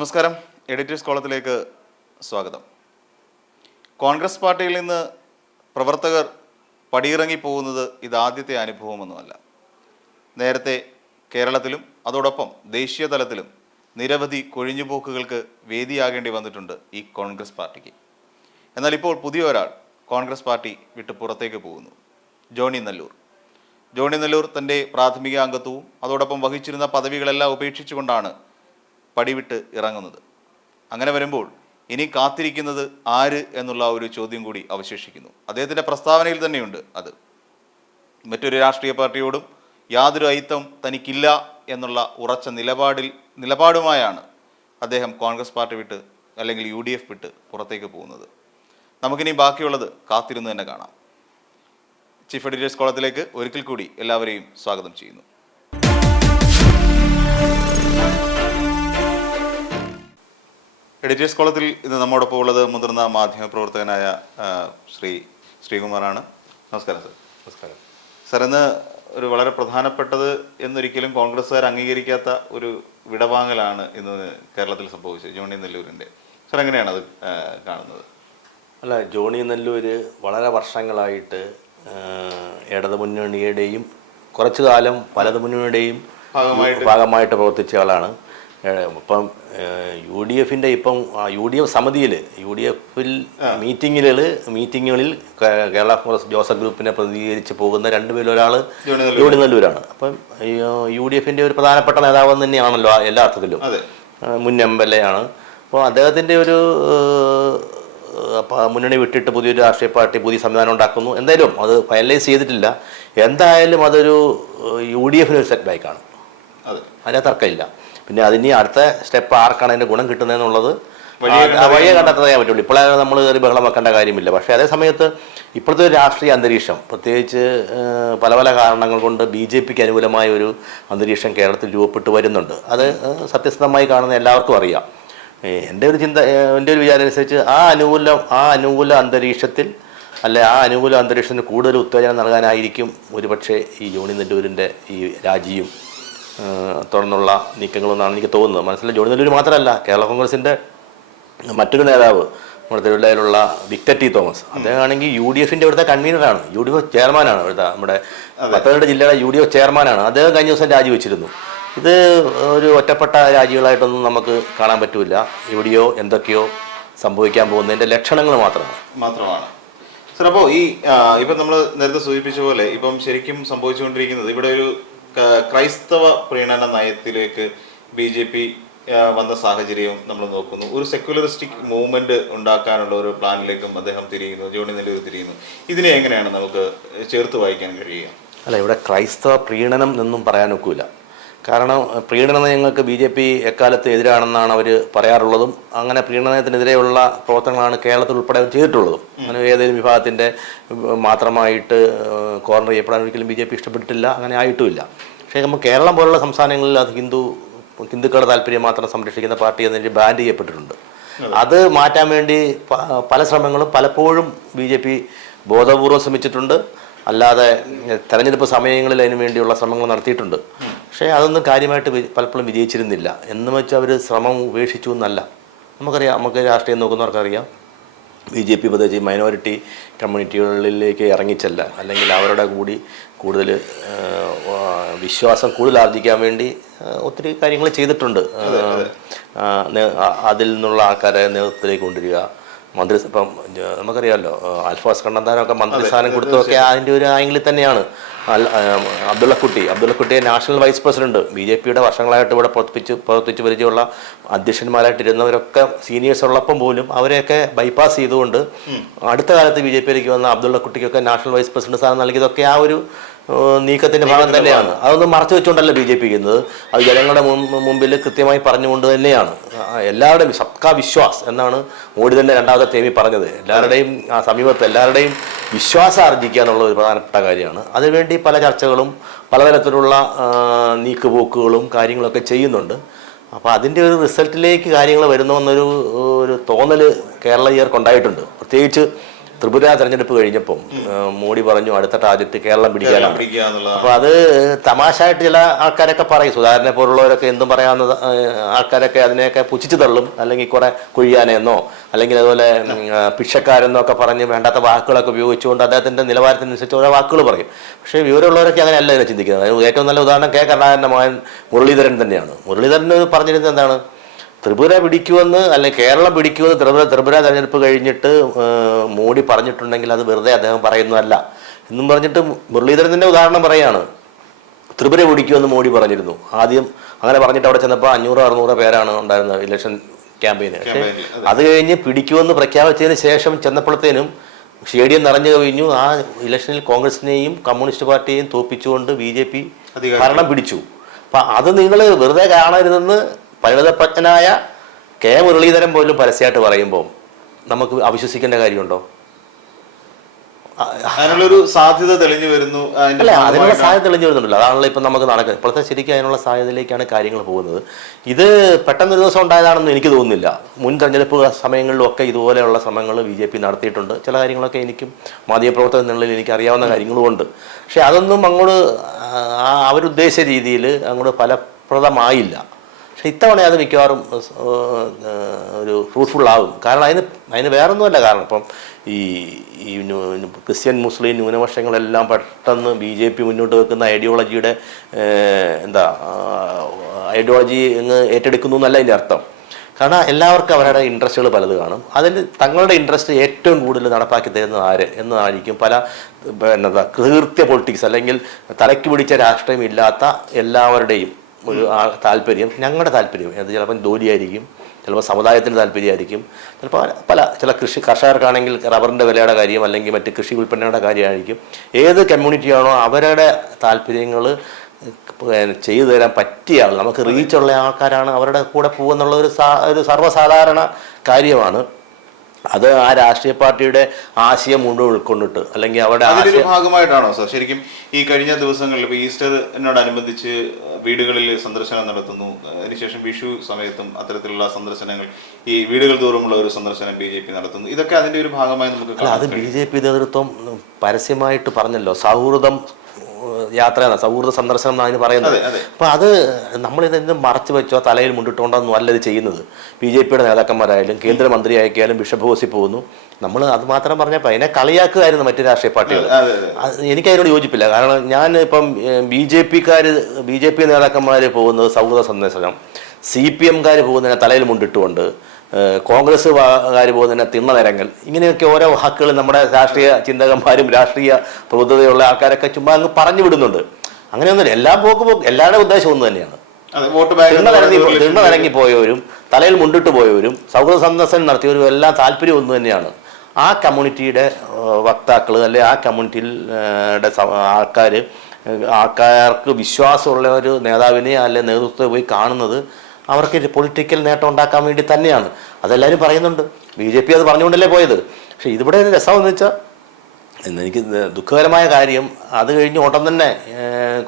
നമസ്കാരം. എഡിറ്റേഴ്സ് കോളത്തിലേക്ക് സ്വാഗതം. കോൺഗ്രസ് പാർട്ടിയിൽ നിന്ന് പ്രവർത്തകർ പടിയിറങ്ങി പോകുന്നത് ഇതാദ്യത്തെ അനുഭവമൊന്നുമല്ല. നേരത്തെ കേരളത്തിലും അതോടൊപ്പം ദേശീയ തലത്തിലും നിരവധി കൊഴിഞ്ഞുപോക്കുകൾക്ക് വേദിയാകേണ്ടി വന്നിട്ടുണ്ട് ഈ കോൺഗ്രസ് പാർട്ടിക്ക്. എന്നാൽ ഇപ്പോൾ പുതിയ ഒരാൾ കോൺഗ്രസ് പാർട്ടി വിട്ട് പുറത്തേക്ക് പോകുന്നു. ജോണി നെല്ലൂർ തൻ്റെ പ്രാഥമിക അംഗത്വവും അതോടൊപ്പം വഹിച്ചിരുന്ന പദവികളെല്ലാം ഉപേക്ഷിച്ചുകൊണ്ടാണ് പടിവിട്ട് ഇറങ്ങുന്നത്. അങ്ങനെ വരുമ്പോൾ ഇനി കാത്തിരിക്കുന്നത് ആര് എന്നുള്ള ഒരു ചോദ്യം കൂടി അവശേഷിക്കുന്നു. അദ്ദേഹത്തിൻ്റെ പ്രസ്താവനയിൽ തന്നെയുണ്ട് അത്. മറ്റൊരു രാഷ്ട്രീയ പാർട്ടിയോടും യാതൊരു അയിത്തം തനിക്കില്ല എന്നുള്ള ഉറച്ച നിലപാടുമായാണ് അദ്ദേഹം കോൺഗ്രസ് പാർട്ടി വിട്ട് അല്ലെങ്കിൽ UDF വിട്ട് പുറത്തേക്ക് പോകുന്നത്. നമുക്കിനി ബാക്കിയുള്ളത് കാത്തിരുന്ന് തന്നെ കാണാം. ചീഫ് എഡിറ്റേഴ്സ് കോളത്തിലേക്ക് ഒരിക്കൽ കൂടി എല്ലാവരെയും സ്വാഗതം ചെയ്യുന്നു. എഡിറ്റേഴ്സ് കോളത്തിൽ ഇന്ന് നമ്മോടൊപ്പം ഉള്ളത് മുതിർന്ന മാധ്യമപ്രവർത്തകനായ ശ്രീകുമാറാണ്. നമസ്കാരം സർ. നമസ്കാരം സർ. ഇന്ന് ഒരു വളരെ പ്രധാനപ്പെട്ടത് എന്നൊരിക്കലും കോൺഗ്രസ്സുകാർ അംഗീകരിക്കാത്ത ഒരു വിടവാങ്ങലാണ് ഇന്ന് കേരളത്തിൽ സംഭവിച്ചത്, ജോണി നെല്ലൂരിൻ്റെ. സർ, എങ്ങനെയാണ് അത് കാണുന്നത്? അല്ല, ജോണി നെല്ലൂര് വളരെ വർഷങ്ങളായിട്ട് ഇടതുമുന്നണിയുടെയും കുറച്ചു കാലം വലതുമുന്നണിയുടെയും ഭാഗമായിട്ട് പ്രവർത്തിച്ച ആളാണ്. ഇപ്പം UDFിൻ്റെ UDF സമിതിയിൽ മീറ്റിങ്ങുകളിൽ കേരള കോൺഗ്രസ് ജോസഫ് ഗ്രൂപ്പിനെ പ്രതിനിധീകരിച്ച് പോകുന്ന രണ്ടുപേരിൽ ഒരാൾ ജോണി നെല്ലൂരാണ്. അപ്പം UDFിൻ്റെ ഒരു പ്രധാനപ്പെട്ട നേതാവെന്ന് തന്നെയാണല്ലോ എല്ലാ അർത്ഥത്തിലും. മുൻ MLA ആണ്. അപ്പോൾ അദ്ദേഹത്തിൻ്റെ ഒരു മുന്നണി വിട്ടിട്ട് പുതിയൊരു രാഷ്ട്രീയ പാർട്ടി പുതിയ സംവിധാനം ഉണ്ടാക്കുന്നു. എന്തായാലും അത് ഫൈനലൈസ് ചെയ്തിട്ടില്ല. എന്തായാലും അതൊരു UDFിന് ഒരു സെറ്റ് ബാക്കാണ്, അതിന് തർക്കമില്ല. പിന്നെ അതിന് അടുത്ത സ്റ്റെപ്പ് ആർക്കാണ് അതിൻ്റെ ഗുണം കിട്ടുന്നതെന്നുള്ളത് വഴിയെ കണ്ടെത്താൻ പറ്റുള്ളൂ. ഇപ്പോഴേ നമ്മൾ കയറി ബഹളം വെക്കേണ്ട കാര്യമില്ല. പക്ഷേ അതേ സമയത്ത് ഇപ്പോഴത്തെ ഒരു രാഷ്ട്രീയ അന്തരീക്ഷം, പ്രത്യേകിച്ച് പല പല കാരണങ്ങൾ കൊണ്ട് BJPക്ക് അനുകൂലമായ ഒരു അന്തരീക്ഷം കേരളത്തിൽ രൂപപ്പെട്ട് വരുന്നുണ്ട്. അത് സത്യസന്ധമായി കാണുന്ന എല്ലാവർക്കും അറിയാം. എൻ്റെ ഒരു വിചാരം അനുസരിച്ച് ആ അനുകൂല അന്തരീക്ഷത്തിൽ ആ അനുകൂല അന്തരീക്ഷത്തിന് കൂടുതൽ ഉത്തേജനം നൽകാനായിരിക്കും ഒരുപക്ഷെ ഈ ജോണി നെല്ലൂരിൻ്റെ ഈ രാജിയും തുടർന്നുള്ള നീക്കങ്ങളെന്നാണ് എനിക്ക് തോന്നുന്നത്. മനസ്സിലായി. ജോണി നെല്ലൂർ മാത്രമല്ല, കേരള കോൺഗ്രസിൻ്റെ മറ്റൊരു നേതാവ് നമ്മുടെ തിരുവല്ലയിലുള്ള വിക്ടർ ടി തോമസ്, അദ്ദേഹമാണെങ്കിൽ UDFിൻ്റെ ഇവിടുത്തെ കൺവീനറാണ്, UDF ചെയർമാനാണ്, ഇവിടുത്തെ നമ്മുടെ പത്തനംതിട്ട ജില്ലയുടെ UDF ചെയർമാനാണ്. അദ്ദേഹം കഴിഞ്ഞ ദിവസം രാജിവെച്ചിരുന്നു. ഇത് ഒരു ഒറ്റപ്പെട്ട രാജികളായിട്ടൊന്നും നമുക്ക് കാണാൻ പറ്റില്ല. എവിടെയോ എന്തൊക്കെയോ സംഭവിക്കാൻ പോകുന്നതിൻ്റെ ലക്ഷണങ്ങൾ മാത്രമാണ്. സർ, അപ്പോൾ ഇപ്പം നമ്മൾ നേരത്തെ സൂചിപ്പിച്ച പോലെ ഇപ്പം ശരിക്കും സംഭവിച്ചുകൊണ്ടിരിക്കുന്നത് ഇവിടെ ഒരു ക്രൈസ്തവ പ്രീണന നയത്തിലേക്ക് BJP വന്ന സാഹചര്യവും നമ്മൾ നോക്കുന്നു. ഒരു സെക്യുലറിസ്റ്റിക് മൂവ്മെന്റ് ഉണ്ടാക്കാനുള്ള ഒരു പ്ലാനിലേക്കും അദ്ദേഹം ജോണി നെല്ലൂർ തിരിയുന്നു. ഇതിനെ എങ്ങനെയാണ് നമുക്ക് ചേർത്ത് വായിക്കാൻ കഴിയുക? അല്ല, ഇവിടെ ക്രൈസ്തവ പ്രീണനം എന്നൊന്നും പറയാൻ ഒക്കില്ല. കാരണം പ്രീണന നയങ്ങൾക്ക് BJP എക്കാലത്ത് എതിരാണെന്നാണ് അവർ പറയാറുള്ളതും അങ്ങനെ പ്രീണനത്തിനെതിരെയുള്ള പ്രവർത്തനങ്ങളാണ് കേരളത്തിൽ ഉൾപ്പെടെ ചെയ്തിട്ടുള്ളതും. അങ്ങനെ ഏതെങ്കിലും വിഭാഗത്തിൻ്റെ മാത്രമായിട്ട് കോർണർ ചെയ്യപ്പെടാൻ ഒരിക്കലും BJP ഇഷ്ടപ്പെട്ടിട്ടില്ല, അങ്ങനെ ആയിട്ടുമില്ല. പക്ഷേ നമ്മൾ കേരളം പോലുള്ള സംസ്ഥാനങ്ങളിൽ അത് ഹിന്ദുക്കളുടെ താല്പര്യം മാത്രം സംരക്ഷിക്കുന്ന പാർട്ടി എന്നതിന് ബാൻഡ് ചെയ്യപ്പെട്ടിട്ടുണ്ട്. അത് മാറ്റാൻ വേണ്ടി പല ശ്രമങ്ങളും പലപ്പോഴും BJP ബോധപൂർവ്വം ശ്രമിച്ചിട്ടുണ്ട്. അല്ലാതെ തെരഞ്ഞെടുപ്പ് സമയങ്ങളിൽ അതിനു വേണ്ടിയുള്ള ശ്രമങ്ങൾ നടത്തിയിട്ടുണ്ട്. പക്ഷേ അതൊന്നും കാര്യമായിട്ട് പലപ്പോഴും വിജയിച്ചിരുന്നില്ല. എന്ന് വെച്ചാൽ അവർ ശ്രമം ഉപേക്ഷിച്ചു എന്നല്ല. നമുക്ക് രാഷ്ട്രീയം നോക്കുന്നവർക്കറിയാം, BJP പ്രത്യേകിച്ച് മൈനോറിറ്റി കമ്മ്യൂണിറ്റികളിലേക്ക് ഇറങ്ങിച്ചല്ല, അല്ലെങ്കിൽ അവരുടെ കൂടുതൽ വിശ്വാസം കൂടുതൽ ആർജിക്കാൻ വേണ്ടി ഒത്തിരി കാര്യങ്ങൾ ചെയ്തിട്ടുണ്ട്. അതിൽ നിന്നുള്ള ആൾക്കാരെ നേതൃത്വത്തിലേക്ക് കൊണ്ടുവരിക, ഇപ്പം നമുക്കറിയാമല്ലോ, അൽഫോസ് കണ്ണന്താനമൊക്കെ മന്ത്രിസ്ഥാനം കൊടുത്തതൊക്കെ അതിൻ്റെ ഒരു ആംഗിളിൽ തന്നെയാണ്. അബ്ദുള്ളക്കുട്ടിയെ നാഷണൽ വൈസ് പ്രസിഡന്റ്, BJPയുടെ വർഷങ്ങളായിട്ട് ഇവിടെ പ്രവർത്തിച്ച് പരിചയമുള്ള അധ്യക്ഷന്മാരായിട്ടിരുന്നവരൊക്കെ സീനിയേഴ്സ് ഉള്ളപ്പം പോലും അവരെയൊക്കെ ബൈപ്പാസ് ചെയ്തുകൊണ്ട് അടുത്ത കാലത്ത് BJPയിലേക്ക് വന്ന അബ്ദുള്ളക്കുട്ടിക്കൊക്കെ നാഷണൽ വൈസ് പ്രസിഡന്റ് സ്ഥാനം നൽകിയതൊക്കെ ആ ഒരു നീക്കത്തിൻ്റെ ഭാഗം തന്നെയാണ്. അതൊന്നും മറച്ചു വെച്ചുകൊണ്ടല്ല BJP ചെയ്യുന്നത്. അത് ജനങ്ങളുടെ മുമ്പിൽ കൃത്യമായി പറഞ്ഞുകൊണ്ട് തന്നെയാണ്. എല്ലാവരുടെയും സബ്കാ വിശ്വാസ് എന്നാണ് മോഡി തന്നെ രണ്ടാമത്തെ തേമി പറഞ്ഞത്. എല്ലാവരുടെയും ആ സമീപത്ത് എല്ലാവരുടെയും വിശ്വാസം ആർജിക്കുക എന്നുള്ള ഒരു പ്രധാനപ്പെട്ട കാര്യമാണ്. അതിനുവേണ്ടി പല ചർച്ചകളും പലതരത്തിലുള്ള നീക്കുപോക്കുകളും കാര്യങ്ങളൊക്കെ ചെയ്യുന്നുണ്ട്. അപ്പോൾ അതിൻ്റെ ഒരു റിസൾട്ടിലേക്ക് കാര്യങ്ങൾ വരുന്നു എന്നൊരു തോന്നൽ കേരളീയർക്കുണ്ടായിട്ടുണ്ട്. പ്രത്യേകിച്ച് ത്രിപുര തെരഞ്ഞെടുപ്പ് കഴിഞ്ഞപ്പം മോഡി പറഞ്ഞു അടുത്ത ടാർഗറ്റ് കേരളം പിടിക്കാനാണ്. അപ്പോൾ അത് തമാശയായിട്ട് ചില ആൾക്കാരൊക്കെ പറയും, സുധാകരനെ പോലുള്ളവരൊക്കെ എന്തും പറയാവുന്ന ആൾക്കാരൊക്കെ അതിനെയൊക്കെ പുച്ഛിച്ചു തള്ളും, അല്ലെങ്കിൽ കുറെ കുഴിയാനെന്നോ അല്ലെങ്കിൽ അതുപോലെ ഭിക്ഷക്കാരെന്നോ ഒക്കെ പറഞ്ഞ് വേണ്ടാത്ത വാക്കുകളൊക്കെ ഉപയോഗിച്ചുകൊണ്ട് അദ്ദേഹത്തിൻ്റെ നിലവാരത്തിനനുസരിച്ച് ഓരോ വാക്കുകൾ പറയും. പക്ഷേ വിവരമുള്ളവരൊക്കെ അങ്ങനെയല്ല ഇതിനെ ചിന്തിക്കുന്നത്. ഏറ്റവും നല്ല ഉദാഹരണം കരുണാകരൻ്റെ മകൻ മുരളീധരൻ തന്നെയാണ്. മുരളീധരൻ പറഞ്ഞിരുന്നത് എന്താണ്, ത്രിപുര പിടിക്കുമെന്ന് അല്ലെങ്കിൽ കേരളം പിടിക്കുമെന്ന് ത്രിപുര തെരഞ്ഞെടുപ്പ് കഴിഞ്ഞിട്ട് മോഡി പറഞ്ഞിട്ടുണ്ടെങ്കിൽ അത് വെറുതെ അദ്ദേഹം പറയുന്നതല്ല എന്നും പറഞ്ഞിട്ട് മുരളീധരൻ തന്നെ ഉദാഹരണം പറയുകയാണ്. ത്രിപുര പിടിക്കുമെന്ന് മോഡി പറഞ്ഞിരുന്നു. ആദ്യം അങ്ങനെ പറഞ്ഞിട്ട് അവിടെ ചെന്നപ്പോൾ 500-600 പേരാണ് ഉണ്ടായിരുന്നത് ഇലക്ഷൻ ക്യാമ്പയിന്. പക്ഷേ അത് കഴിഞ്ഞ് പിടിക്കുമെന്ന് പ്രഖ്യാപിച്ചതിന് ശേഷം ചെന്നപ്പോഴത്തേനും സ്റ്റേഡിയം നിറഞ്ഞു കഴിഞ്ഞു. ആ ഇലക്ഷനിൽ കോൺഗ്രസിനെയും കമ്മ്യൂണിസ്റ്റ് പാർട്ടിയെയും തോപ്പിച്ചുകൊണ്ട് BJP ഭരണം പിടിച്ചു. അപ്പം അത് നിങ്ങൾ വെറുതെ കാണരുതെന്ന് പരിണതപ്രജ്ഞനായ കെ മുരളീധരൻ പോലും പരസ്യമായിട്ട് പറയുമ്പോൾ നമുക്ക് അവിശ്വസിക്കേണ്ട കാര്യമുണ്ടോ? അതിനുള്ളൊരു സാധ്യത തെളിഞ്ഞു വരുന്നു. അല്ല, അതിനുള്ള സാധ്യത തെളിഞ്ഞു വരുന്നുണ്ടല്ലോ. അതാണല്ലോ ഇപ്പം നമുക്ക് നടക്കുന്നത്. ഇപ്പോഴത്തെ ശരിക്കും അതിനുള്ള സാധ്യതയിലേക്കാണ് കാര്യങ്ങൾ പോകുന്നത്. ഇത് പെട്ടെന്നൊരു ദിവസം ഉണ്ടായതാണെന്ന് എനിക്ക് തോന്നുന്നില്ല. മുൻ തെരഞ്ഞെടുപ്പ് സമയങ്ങളിലൊക്കെ ഇതുപോലെയുള്ള ശ്രമങ്ങൾ BJP നടത്തിയിട്ടുണ്ട്. ചില കാര്യങ്ങളൊക്കെ എനിക്കും മാധ്യമപ്രവർത്തകൻ എന്നുള്ളതിൽ എനിക്ക് അറിയാവുന്ന കാര്യങ്ങളുമുണ്ട്. പക്ഷെ അതൊന്നും അങ്ങോട്ട് അവരുദ്ദേശിച്ച രീതിയിൽ അങ്ങോട്ട് ഫലപ്രദമായില്ല. പക്ഷെ ഇത്തവണ അത് മിക്കവാറും ഒരു ഫ്രൂട്ട്ഫുള്ളാകും. കാരണം അതിന് വേറൊന്നുമല്ല. കാരണം ഇപ്പം ഈ ക്രിസ്ത്യൻ മുസ്ലിം ന്യൂനപക്ഷങ്ങളെല്ലാം പെട്ടെന്ന് BJP മുന്നോട്ട് വെക്കുന്ന ഐഡിയോളജിയുടെ ഐഡിയോളജി ഏറ്റെടുക്കുന്നു എന്നല്ല അതിൻ്റെ അർത്ഥം. കാരണം എല്ലാവർക്കും അവരുടെ ഇൻട്രസ്റ്റുകൾ പലത് കാണും. അതിൽ തങ്ങളുടെ ഇൻട്രസ്റ്റ് ഏറ്റവും കൂടുതൽ നടപ്പാക്കി തരുന്നത് ആര് എന്നതായിരിക്കും പല കൃത്യ പൊളിറ്റിക്സ് അല്ലെങ്കിൽ തലയ്ക്ക് പിടിച്ച രാഷ്ട്രീയം ഇല്ലാത്ത എല്ലാവരുടെയും ഒരു താല്പര്യം. ഞങ്ങളുടെ താല്പര്യം അത് ചിലപ്പം ജോലിയായിരിക്കും, ചിലപ്പോൾ സമുദായത്തിൻ്റെ താല്പര്യമായിരിക്കും, ചിലപ്പോൾ ചില കർഷകർക്കാണെങ്കിൽ റബ്ബറിൻ്റെ വിലയുടെ കാര്യം അല്ലെങ്കിൽ മറ്റ് കൃഷി ഉൽപ്പന്നങ്ങളുടെ കാര്യമായിരിക്കും. ഏത് കമ്മ്യൂണിറ്റിയാണോ അവരുടെ താല്പര്യങ്ങൾ ചെയ്തു തരാൻ പറ്റിയ ആൾ, നമുക്ക് റീച്ചുള്ള ആൾക്കാരാണ് അവരുടെ കൂടെ പോകുന്നുള്ള ഒരു സർവ്വസാധാരണ കാര്യമാണ്. അത് ആ രാഷ്ട്രീയ പാർട്ടിയുടെ ആശയം മുഴുവൻ ഉൾക്കൊണ്ടിട്ട് അല്ലെങ്കിൽ അവരുടെ ഭാഗമായിട്ടാണോ സാർ ശരിക്കും ഈ കഴിഞ്ഞ ദിവസങ്ങളിൽ ഇപ്പോൾ ഈസ്റ്ററിനോടനുബന്ധിച്ച് വീടുകളിൽ സന്ദർശനം നടത്തുന്നു, അതിനുശേഷം വിഷു സമയത്തും അത്തരത്തിലുള്ള സന്ദർശനങ്ങൾ, ഈ വീടുകൾ തോറുമുള്ള ഒരു സന്ദർശനം BJP നടത്തുന്നു, ഇതൊക്കെ അതിന്റെ ഒരു ഭാഗമായി നമുക്ക് അത് BJP നേതൃത്വം പരസ്യമായിട്ട് പറഞ്ഞല്ലോ, സൗഹൃദം യാത്ര, സൗഹൃദ സന്ദർശനം എന്നാണ് അതിന് പറയുന്നത്. അപ്പോൾ അത് നമ്മളിതെന്തും മറച്ചു വെച്ചോ തലയിൽ മുണ്ടിട്ടുകൊണ്ടൊന്നും അല്ല ഇത് ചെയ്യുന്നത്. BJPയുടെ നേതാക്കന്മാരായാലും കേന്ദ്രമന്ത്രി ആയാലും ബിഷപ്പ് ഹൗസിൽ പോകുന്നു. നമ്മൾ അത് മാത്രം പറഞ്ഞപ്പോൾ അതിനെ കളിയാക്കുമായിരുന്നു മറ്റു രാഷ്ട്രീയ പാർട്ടികൾ. എനിക്കതിനോട് യോജിപ്പില്ല. കാരണം ഞാൻ ഇപ്പം BJP നേതാക്കന്മാർ പോകുന്നത് സൗഹൃദ സന്ദർശനം, CPMകാർ പോകുന്നതിനെ തലയിൽ മുണ്ടിട്ടുകൊണ്ട്, കോൺഗ്രസ്സുകാർ പോകുന്നതിനെ തിണ്ണനിരങ്ങൽ, ഇങ്ങനെയൊക്കെ ഓരോ വാക്കുകൾ നമ്മുടെ രാഷ്ട്രീയ ചിന്തകന്മാരും രാഷ്ട്രീയ പ്രബുദ്ധതയുള്ള ആൾക്കാരൊക്കെ ചുമ്മാ അങ്ങ് പറഞ്ഞു വിടുന്നുണ്ട്. അങ്ങനെയൊന്നുമില്ല. എല്ലാവരുടെ ഉദ്ദേശം ഒന്ന് തന്നെയാണ്. തിണ്ണനിരങ്ങി പോയവരും തലയിൽ മുണ്ടിട്ട് പോയവരും സൗഹൃദ സന്ദർശനം നടത്തിയവരും എല്ലാം താല്പര്യം ഒന്ന് തന്നെയാണ്. ആ കമ്മ്യൂണിറ്റിയുടെ വക്താക്കൾ അല്ലെ ആ കമ്മ്യൂണിറ്റിയുടെ ആൾക്കാർക്ക് വിശ്വാസമുള്ള ഒരു നേതാവിനെ അല്ലെ നേതൃത്വത്തെ പോയി കാണുന്നത് അവർക്ക് പൊളിറ്റിക്കൽ നേട്ടം ഉണ്ടാക്കാൻ വേണ്ടി തന്നെയാണ്. അതെല്ലാവരും പറയുന്നുണ്ട്. BJP അത് പറഞ്ഞുകൊണ്ടല്ലേ പോയത്. പക്ഷേ ഇതിവിടെ ഒരു രസമെന്ന് വെച്ചാൽ, എനിക്ക് ദുഃഖകരമായ കാര്യം, അത് കഴിഞ്ഞ് ഓട്ടം തന്നെ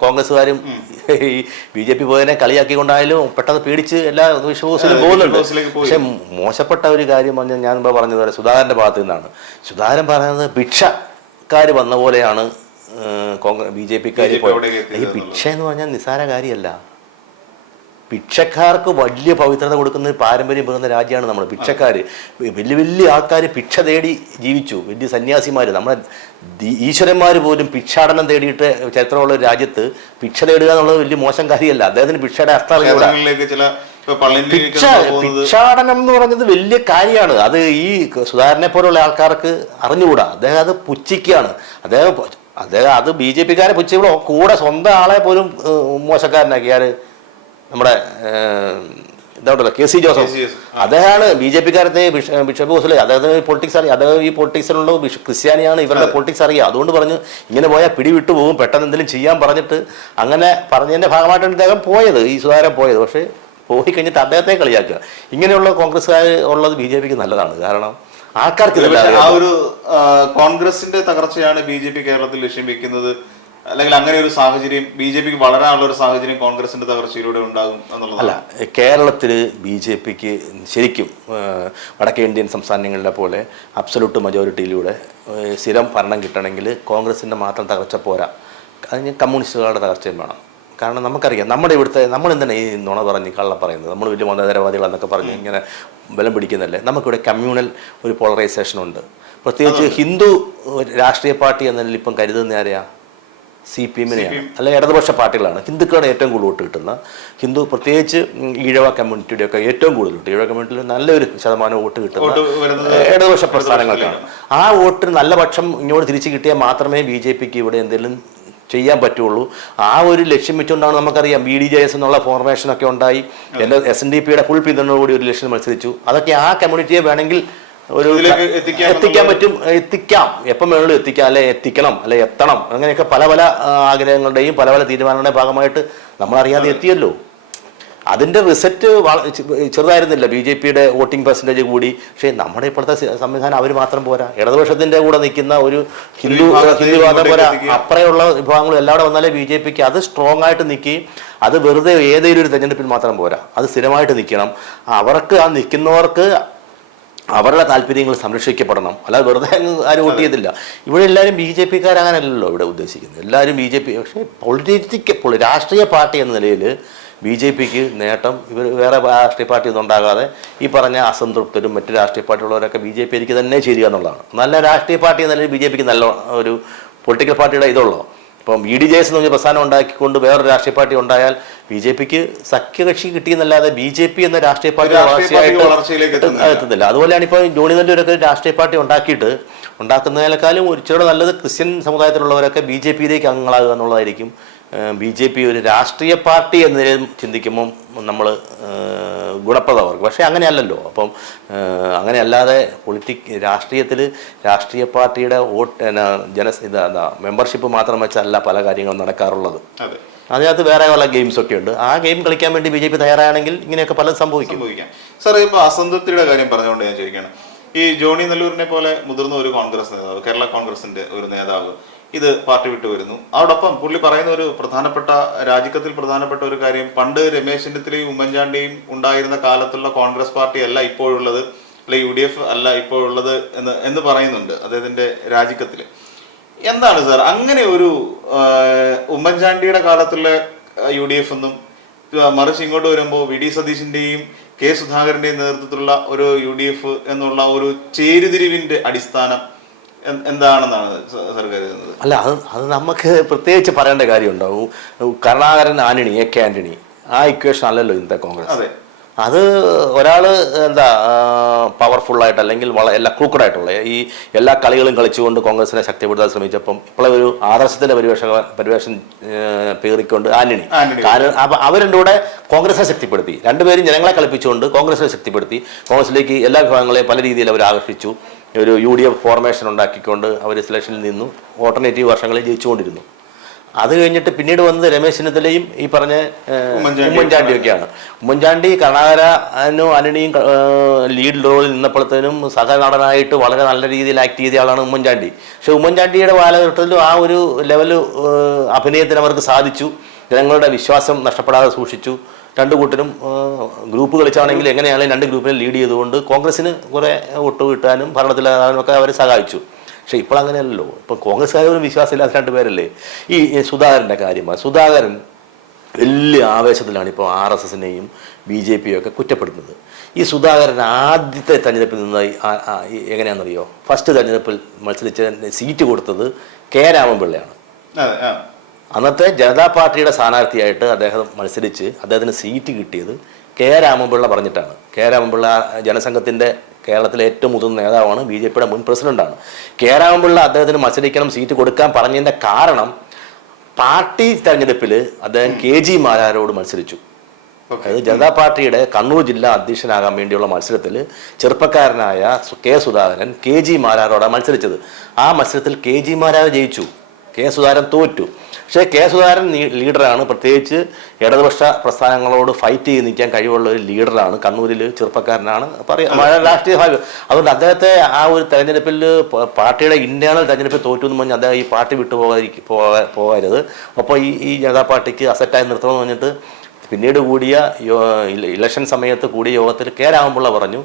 കോൺഗ്രസ്സുകാരും ഈ BJP പോയതിനെ കളിയാക്കിക്കൊണ്ടായാലും പെട്ടെന്ന് പേടിച്ച് എല്ലാ വിശ്വാസത്തിലും പോകുന്നുണ്ട്. പക്ഷെ മോശപ്പെട്ട ഒരു കാര്യം ഞാൻ ഇപ്പോൾ പറഞ്ഞതുപോലെ സുധാകരൻ്റെ ഭാഗത്തു നിന്നാണ്. സുധാകരൻ പറയുന്നത് ഭിക്ഷക്കാർ വന്ന പോലെയാണ് BJPക്കാർ പോയത്. ഈ ഭിക്ഷ എന്ന് പറഞ്ഞാൽ നിസ്സാര കാര്യമല്ല. ഭിക്ഷക്കാർക്ക് വലിയ പവിത്രത കൊടുക്കുന്ന പാരമ്പര്യം പോകുന്ന രാജ്യമാണ് നമ്മുടെ. ഭിക്ഷക്കാർ വലിയ വലിയ ആൾക്കാർ ഭിക്ഷ തേടി ജീവിച്ചു. വലിയ സന്യാസിമാർ, നമ്മുടെ ഈശ്വരന്മാർ പോലും ഭിക്ഷാടനം തേടിയിട്ട് ചരിത്രമുള്ള ഒരു രാജ്യത്ത് ഭിക്ഷ തേടുക എന്നുള്ളത് വലിയ മോശം കാര്യമല്ല. അദ്ദേഹത്തിന് ഭിക്ഷയുടെ അർത്ഥം അറിയില്ല. ഭിക്ഷാടനം എന്ന് പറഞ്ഞത് വലിയ കാര്യമാണ്. അത് ഈ സുധാകരനെ പോലുള്ള ആൾക്കാർക്ക് അറിഞ്ഞുകൂടാ. അദ്ദേഹം അത് പുച്ഛിക്കുകയാണ്. അദ്ദേഹം അത് BJPക്കാരെ പുച്ഛിക്കണോ കൂടെ സ്വന്തം ആളെ പോലും മോശക്കാരനാക്കിയാൽ നമ്മുടെ ഇതുണ്ടല്ലോ KC ജോസഫ്, അദ്ദേഹമാണ് BJPക്കാരത്തെ ബിഷപ്പ് ഹൗസിൽ, അദ്ദേഹത്തിന് പൊളിറ്റിക്സ് അറിയാം. അദ്ദേഹം ഈ പൊളിറ്റിക്സിലുള്ള ക്രിസ്ത്യാനിയാണ്, ഇവരുടെ പൊളിറ്റിക്സ് അറിയാം. അതുകൊണ്ട് പറഞ്ഞു ഇങ്ങനെ പോയാൽ പിടിവിട്ടു പോകും, പെട്ടെന്ന് എന്തെങ്കിലും ചെയ്യാൻ പറഞ്ഞിട്ട് അങ്ങനെ പറഞ്ഞതിൻ്റെ ഭാഗമായിട്ടാണ് അദ്ദേഹം പോയത്, ഈ സുധാകരൻ പോയത്. പക്ഷേ പോയി കഴിഞ്ഞിട്ട് അദ്ദേഹത്തെ കളിയാക്കുക. ഇങ്ങനെയുള്ള കോൺഗ്രസ്സുകാർ ഉള്ളത് BJPക്ക് നല്ലതാണ്. കാരണം ആൾക്കാർക്ക് ആ ഒരു കോൺഗ്രസിന്റെ തകർച്ചയാണ് BJP കേരളത്തിൽ ലക്ഷ്യം വെക്കുന്നത് അല്ലെങ്കിൽ അങ്ങനെ ഒരു സാഹചര്യം ബി ജെ പിക്ക് വളരാനുള്ള ഒരു സാഹചര്യം കോൺഗ്രസിന്റെ തകർച്ചയിലൂടെ ഉണ്ടാകും എന്നുള്ളതാണ്? അല്ല, കേരളത്തിൽ ബി ജെ പിക്ക് ശരിക്കും വടക്കേ ഇന്ത്യൻ സംസ്ഥാനങ്ങളിലെ പോലെ അബ്സലൂട്ട് മജോറിറ്റിയിലൂടെ സ്ഥിരം ഭരണം കിട്ടണമെങ്കിൽ കോൺഗ്രസിൻ്റെ മാത്രം തകർച്ച പോരാ, അതിന് കമ്മ്യൂണിസ്റ്റുകളുടെ തകർച്ചയും വേണം. കാരണം നമുക്കറിയാം നമ്മൾ എന്താണ് ഈ നുണ പറഞ്ഞ് കള്ളം പറയുന്നത്, നമ്മൾ വലിയ മതേതരവാദികളെന്നൊക്കെ പറഞ്ഞ് ഇങ്ങനെ ബലം പിടിക്കുന്നതല്ലേ. നമുക്കിവിടെ കമ്മ്യൂണൽ ഒരു പോളറൈസേഷൻ ഉണ്ട്. പ്രത്യേകിച്ച് ഹിന്ദു രാഷ്ട്രീയ പാർട്ടി എന്നതിൽ ഇപ്പം കരുതുന്ന ആരെയാ? CPM-നെയാണ്, അല്ലെ ഇടതുപക്ഷ പാർട്ടികളാണ്. ഹിന്ദുക്കളുടെ ഏറ്റവും കൂടുതൽ വോട്ട് കിട്ടുന്ന ഹിന്ദു, പ്രത്യേകിച്ച് ഈഴവ കമ്മ്യൂണിറ്റിയുടെ ഒക്കെ ഏറ്റവും കൂടുതൽ വോട്ട്, ഈഴവ കമ്മ്യൂണിറ്റിയിൽ നല്ലൊരു ശതമാനം വോട്ട് കിട്ടുന്ന ഇടതുപക്ഷ പ്രസ്ഥാനങ്ങൾക്കാണ്. ആ വോട്ടിന് നല്ല പക്ഷം ഇങ്ങോട്ട് തിരിച്ചു കിട്ടിയാൽ മാത്രമേ BJPക്ക് ഇവിടെ എന്തെങ്കിലും ചെയ്യാൻ പറ്റുള്ളൂ. ആ ഒരു ലക്ഷ്യം വെച്ചുകൊണ്ടാണ് നമുക്കറിയാം BDJS എന്നുള്ള ഫോർമേഷനൊക്കെ ഉണ്ടായി. SNDPയുടെ ഫുൾ പിന്തുണയോടുകൂടി ഒരു ലക്ഷ്യം മത്സരിച്ചു. അതൊക്കെ ആ കമ്മ്യൂണിറ്റിയെ വേണമെങ്കിൽ ഒരു എത്തിക്കാൻ പറ്റും, എത്തിക്കാം, എപ്പം വേണമെങ്കിലും എത്തിക്കാം, അല്ലെ എത്തിക്കണം, അല്ലെ എത്തണം, അങ്ങനെയൊക്കെ പല പല ആഗ്രഹങ്ങളുടെയും പല പല തീരുമാനങ്ങളുടെയും ഭാഗമായിട്ട് നമ്മളറിയാതെ എത്തിയല്ലോ. അതിൻ്റെ റിസൾട്ട് ചെറുതായിരുന്നില്ല, BJPയുടെ വോട്ടിംഗ് പെർസെൻറ്റേജ് കൂടി. പക്ഷേ നമ്മുടെ ഇപ്പോഴത്തെ സംവിധാനം അവർ മാത്രം പോരാ, ഇടതുപക്ഷത്തിൻ്റെ കൂടെ നിൽക്കുന്ന ഒരു ഹിന്ദു വിഭാഗം പോരാ, അപ്പുറയുള്ള വിഭാഗങ്ങളും എല്ലാവരും വന്നാലേ BJPക്ക് അത് സ്ട്രോങ് ആയിട്ട് നിൽക്കുകയും അത് വെറുതെ ഏതെങ്കിലും ഒരു തെരഞ്ഞെടുപ്പിൽ മാത്രം പോരാ, അത് സ്ഥിരമായിട്ട് നിൽക്കണം. അവർക്ക് ആ നിൽക്കുന്നവർക്ക് അവരുടെ താല്പര്യങ്ങൾ സംരക്ഷിക്കപ്പെടണം, അല്ലാതെ വെറുതെ ആരും വോട്ട് ചെയ്തില്ല. ഇവിടെ എല്ലാവരും BJPക്കാരങ്ങനല്ലല്ലോ ഇവിടെ ഉദ്ദേശിക്കുന്നത്, എല്ലാവരും BJP. പക്ഷേ രാഷ്ട്രീയ പാർട്ടി എന്ന നിലയിൽ BJPക്ക് നേട്ടം ഇവർ വേറെ രാഷ്ട്രീയ പാർട്ടി ഒന്നും ഉണ്ടാകാതെ ഈ പറഞ്ഞ അസംതൃപ്തരും മറ്റ് രാഷ്ട്രീയ പാർട്ടിയുള്ളവരൊക്കെ BJPക്ക് തന്നെ ചേരുക എന്നുള്ളതാണ്. നല്ല രാഷ്ട്രീയ പാർട്ടി എന്ന നിലയിൽ BJPക്ക് നല്ല ഒരു പൊളിറ്റിക്കൽ പാർട്ടിയുടെ ഇതുള്ളൂ. ഇപ്പം BDJS എന്ന് പറഞ്ഞ പ്രസ്ഥാനം ഉണ്ടാക്കിക്കൊണ്ട് വേറൊരു രാഷ്ട്രീയ പാർട്ടി ഉണ്ടായാൽ BJPക്ക് സഖ്യകക്ഷി കിട്ടിയെന്നല്ലാതെ BJP എന്ന രാഷ്ട്രീയ പാർട്ടി വളർച്ചയിലേക്ക് എത്തുന്നില്ല. അതുപോലെയാണ് ഇപ്പോൾ ജോണി നെല്ലൂരൊക്കെ രാഷ്ട്രീയ പാർട്ടി ഉണ്ടാക്കുന്നതിനേക്കാളും ഇച്ചിരി നല്ലത് ക്രിസ്ത്യൻ സമുദായത്തിലുള്ളവരൊക്കെ BJPയിലേക്ക് അംഗങ്ങളാകുക എന്നുള്ളതായിരിക്കും. BJP ഒരു രാഷ്ട്രീയ പാർട്ടി എന്ന നിലയിൽ ചിന്തിക്കുമ്പം നമ്മൾ ഗുണപ്രദമാർക്കും. പക്ഷേ അങ്ങനെയല്ലല്ലോ. അപ്പം അങ്ങനെയല്ലാതെ രാഷ്ട്രീയത്തിൽ രാഷ്ട്രീയ പാർട്ടിയുടെ മെമ്പർഷിപ്പ് മാത്രം വെച്ചല്ല പല കാര്യങ്ങളും നടക്കാറുള്ളത്. അതിനകത്ത് വേറെ പല ഗെയിംസൊക്കെ ഉണ്ട്. ആ ഗെയിം കളിക്കാൻ വേണ്ടി BJP തയ്യാറാണെങ്കിൽ ഇങ്ങനെയൊക്കെ പലതും സംഭവിക്കും. സാർ, ഇപ്പോൾ അസംതൃപ്തിയുടെ കാര്യം പറഞ്ഞുകൊണ്ട് ഞാൻ ചോദിക്കുകയാണ്, ഈ ജോണി നെല്ലൂരിനെ പോലെ മുതിർന്ന ഒരു കോൺഗ്രസ് നേതാവ്, കേരള കോൺഗ്രസിന്റെ ഒരു നേതാവ് ഇത് പാർട്ടി വിട്ടു വരുന്നു. അതോടൊപ്പം പുള്ളി പറയുന്ന ഒരു രാജിക്കത്തിൽ പ്രധാനപ്പെട്ട ഒരു കാര്യം, പണ്ട് രമേശ് ചെന്നിത്തലയും ഉമ്മൻചാണ്ടിയും ഉണ്ടായിരുന്ന കാലത്തുള്ള കോൺഗ്രസ് പാർട്ടി അല്ല ഇപ്പോഴുള്ളത്, അല്ലെ UDF അല്ല ഇപ്പോഴുള്ളത് എന്ന് പറയുന്നുണ്ട് അദ്ദേഹത്തിന്റെ രാജിക്കത്തിൽ. എന്താണ് സാർ അങ്ങനെ ഒരു ഉമ്മൻചാണ്ടിയുടെ കാലത്തുള്ള UDF എന്നും മറിച്ച് ഇങ്ങോട്ട് വരുമ്പോൾ VD സതീശന്റെയും K സുധാകരന്റെയും നേതൃത്വത്തിലുള്ള ഒരു UDF എന്നുള്ള ഒരു ചേരിതിരിവിന്റെ അടിസ്ഥാനം എന്താണെന്നാണ് സാർ കരുതുന്നത്? അല്ല, അത് നമുക്ക് പ്രത്യേകിച്ച് പറയേണ്ട കാര്യമുണ്ടാവും. കരുണാകരൻ ആന്റണി, AK ആന്റണി, ആ ഇക്വേഷൻ അല്ലല്ലോ ഇന്നത്തെ കോൺഗ്രസ്. അത് ഒരാൾ പവർഫുള്ളായിട്ട് അല്ലെങ്കിൽ എല്ലാ ക്രൂക്കഡായിട്ടുള്ള ഈ എല്ലാ കളികളും കളിച്ചുകൊണ്ട് കോൺഗ്രസിനെ ശക്തിപ്പെടുത്താൻ ശ്രമിച്ചപ്പം ഇപ്പോഴെ ഒരു ആദർശത്തിന്റെ പരിവേഷം പേറിക്കൊണ്ട് ആന്റണി, അപ്പം അവർ രണ്ടും കൂടെ കോൺഗ്രസിനെ ശക്തിപ്പെടുത്തി. രണ്ടുപേരും ജനങ്ങളെ കളിപ്പിച്ചുകൊണ്ട് കോൺഗ്രസിനെ ശക്തിപ്പെടുത്തി. കോൺഗ്രസിലേക്ക് എല്ലാ വിഭാഗങ്ങളെയും പല രീതിയിൽ അവർ ആകർഷിച്ചു. ഒരു UDF ഫോർമേഷൻ ഉണ്ടാക്കിക്കൊണ്ട് അവർ സെലക്ഷനിൽ നിന്നു ഓൾട്ടർനേറ്റീവ് വർഷങ്ങളിൽ ജയിച്ചുകൊണ്ടിരുന്നു. അത് കഴിഞ്ഞിട്ട് പിന്നീട് വന്നത് രമേശ് ചെന്നിത്തലയും ഈ പറഞ്ഞ ഉമ്മൻചാണ്ടിയൊക്കെയാണ്. ഉമ്മൻചാണ്ടി കരുണാകരനും ആന്റണിയും ലീഡ് റോളിൽ നിന്നപ്പോഴത്തേനും സഹനടനായിട്ട് വളരെ നല്ല രീതിയിൽ ആക്ട് ചെയ്ത ആളാണ് ഉമ്മൻചാണ്ടി. പക്ഷെ ഉമ്മൻചാണ്ടിയുടെ കാലഘട്ടത്തിലും ആ ഒരു ലെവല് അഭിനയത്തിന് അവർക്ക് സാധിച്ചു. ജനങ്ങളുടെ വിശ്വാസം നഷ്ടപ്പെടാതെ സൂക്ഷിച്ചു. രണ്ടു കൂട്ടരും ഗ്രൂപ്പ് കളിച്ചാണെങ്കിൽ എങ്ങനെയാണെങ്കിലും രണ്ട് ഗ്രൂപ്പിനെ ലീഡ് ചെയ്തുകൊണ്ട് കോൺഗ്രസിന് കുറേ വോട്ട് കിട്ടാനും ഭരണത്തിലാകാനും ഒക്കെ അവർ സഹായിച്ചു. പക്ഷേ ഇപ്പോൾ അങ്ങനെയല്ലല്ലോ. ഇപ്പം കോൺഗ്രസ്സുകാരും വിശ്വാസമില്ലാത്ത രണ്ടുപേരല്ലേ. ഈ സുധാകരൻ്റെ കാര്യമാണ്. സുധാകരൻ വലിയ ആവേശത്തിലാണ് ഇപ്പോൾ RSSനെയും BJPയും ഒക്കെ കുറ്റപ്പെടുന്നത്. ഈ സുധാകരൻ ആദ്യത്തെ തെരഞ്ഞെടുപ്പിൽ നിന്ന് എങ്ങനെയാണെന്നറിയോ? ഫസ്റ്റ് തെരഞ്ഞെടുപ്പിൽ മത്സരിച്ച് സീറ്റ് കൊടുത്തത് K രാമൻപിള്ളയാണ്. അന്നത്തെ ജനതാ പാർട്ടിയുടെ സ്ഥാനാർത്ഥിയായിട്ട് അദ്ദേഹം മത്സരിച്ച് അദ്ദേഹത്തിന് സീറ്റ് കിട്ടിയത് K രാമൻപിള്ള പറഞ്ഞിട്ടാണ്. K രാമൻപിള്ള ജനസംഘത്തിൻ്റെ കേരളത്തിലെ ഏറ്റവും മുതിർന്ന നേതാവാണ്, BJPയുടെ മുൻ പ്രസിഡന്റാണ്. K രാമൻപിള്ള അദ്ദേഹത്തിന് മത്സരിക്കണം, സീറ്റ് കൊടുക്കാൻ പറഞ്ഞതിൻ്റെ കാരണം പാർട്ടി തെരഞ്ഞെടുപ്പിൽ അദ്ദേഹം KG മാരാരോട് മത്സരിച്ചു. അതായത് ജനതാ പാർട്ടിയുടെ കണ്ണൂർ ജില്ലാ അധ്യക്ഷനാകാൻ വേണ്ടിയുള്ള മത്സരത്തിൽ ചെറുപ്പക്കാരനായ K സുധാകരൻ KG മാരാരോടാണ് മത്സരിച്ചത്. ആ മത്സരത്തിൽ KG മാരാർ ജയിച്ചു. കെ സുധാകരൻ തോറ്റു. പക്ഷേ കെ സുധാകരൻ ലീഡറാണ്, പ്രത്യേകിച്ച് ഇടതുപക്ഷ പ്രസ്ഥാനങ്ങളോട് ഫൈറ്റ് ചെയ്ത് നിൽക്കാൻ കഴിവുള്ള ഒരു ലീഡറാണ്. കണ്ണൂരിൽ ചെറുപ്പക്കാരനാണ്, രാഷ്ട്രീയ ഭാവി. അതുകൊണ്ട് അദ്ദേഹത്തെ ആ ഒരു തെരഞ്ഞെടുപ്പിൽ പാർട്ടിയുടെ ഇന്റേണൽ തെരഞ്ഞെടുപ്പിൽ തോറ്റു എന്ന് പറഞ്ഞാൽ അദ്ദേഹം ഈ പാർട്ടി വിട്ടു പോകരുത്. അപ്പോൾ ഈ ജനതാ പാർട്ടിക്ക് അസറ്റായി നിർത്തണമെന്ന് പറഞ്ഞിട്ട് പിന്നീട് കൂടിയ ഇലക്ഷൻ സമയത്ത് കൂടിയ യോഗത്തിൽ കെ രാമപിള്ള പറഞ്ഞു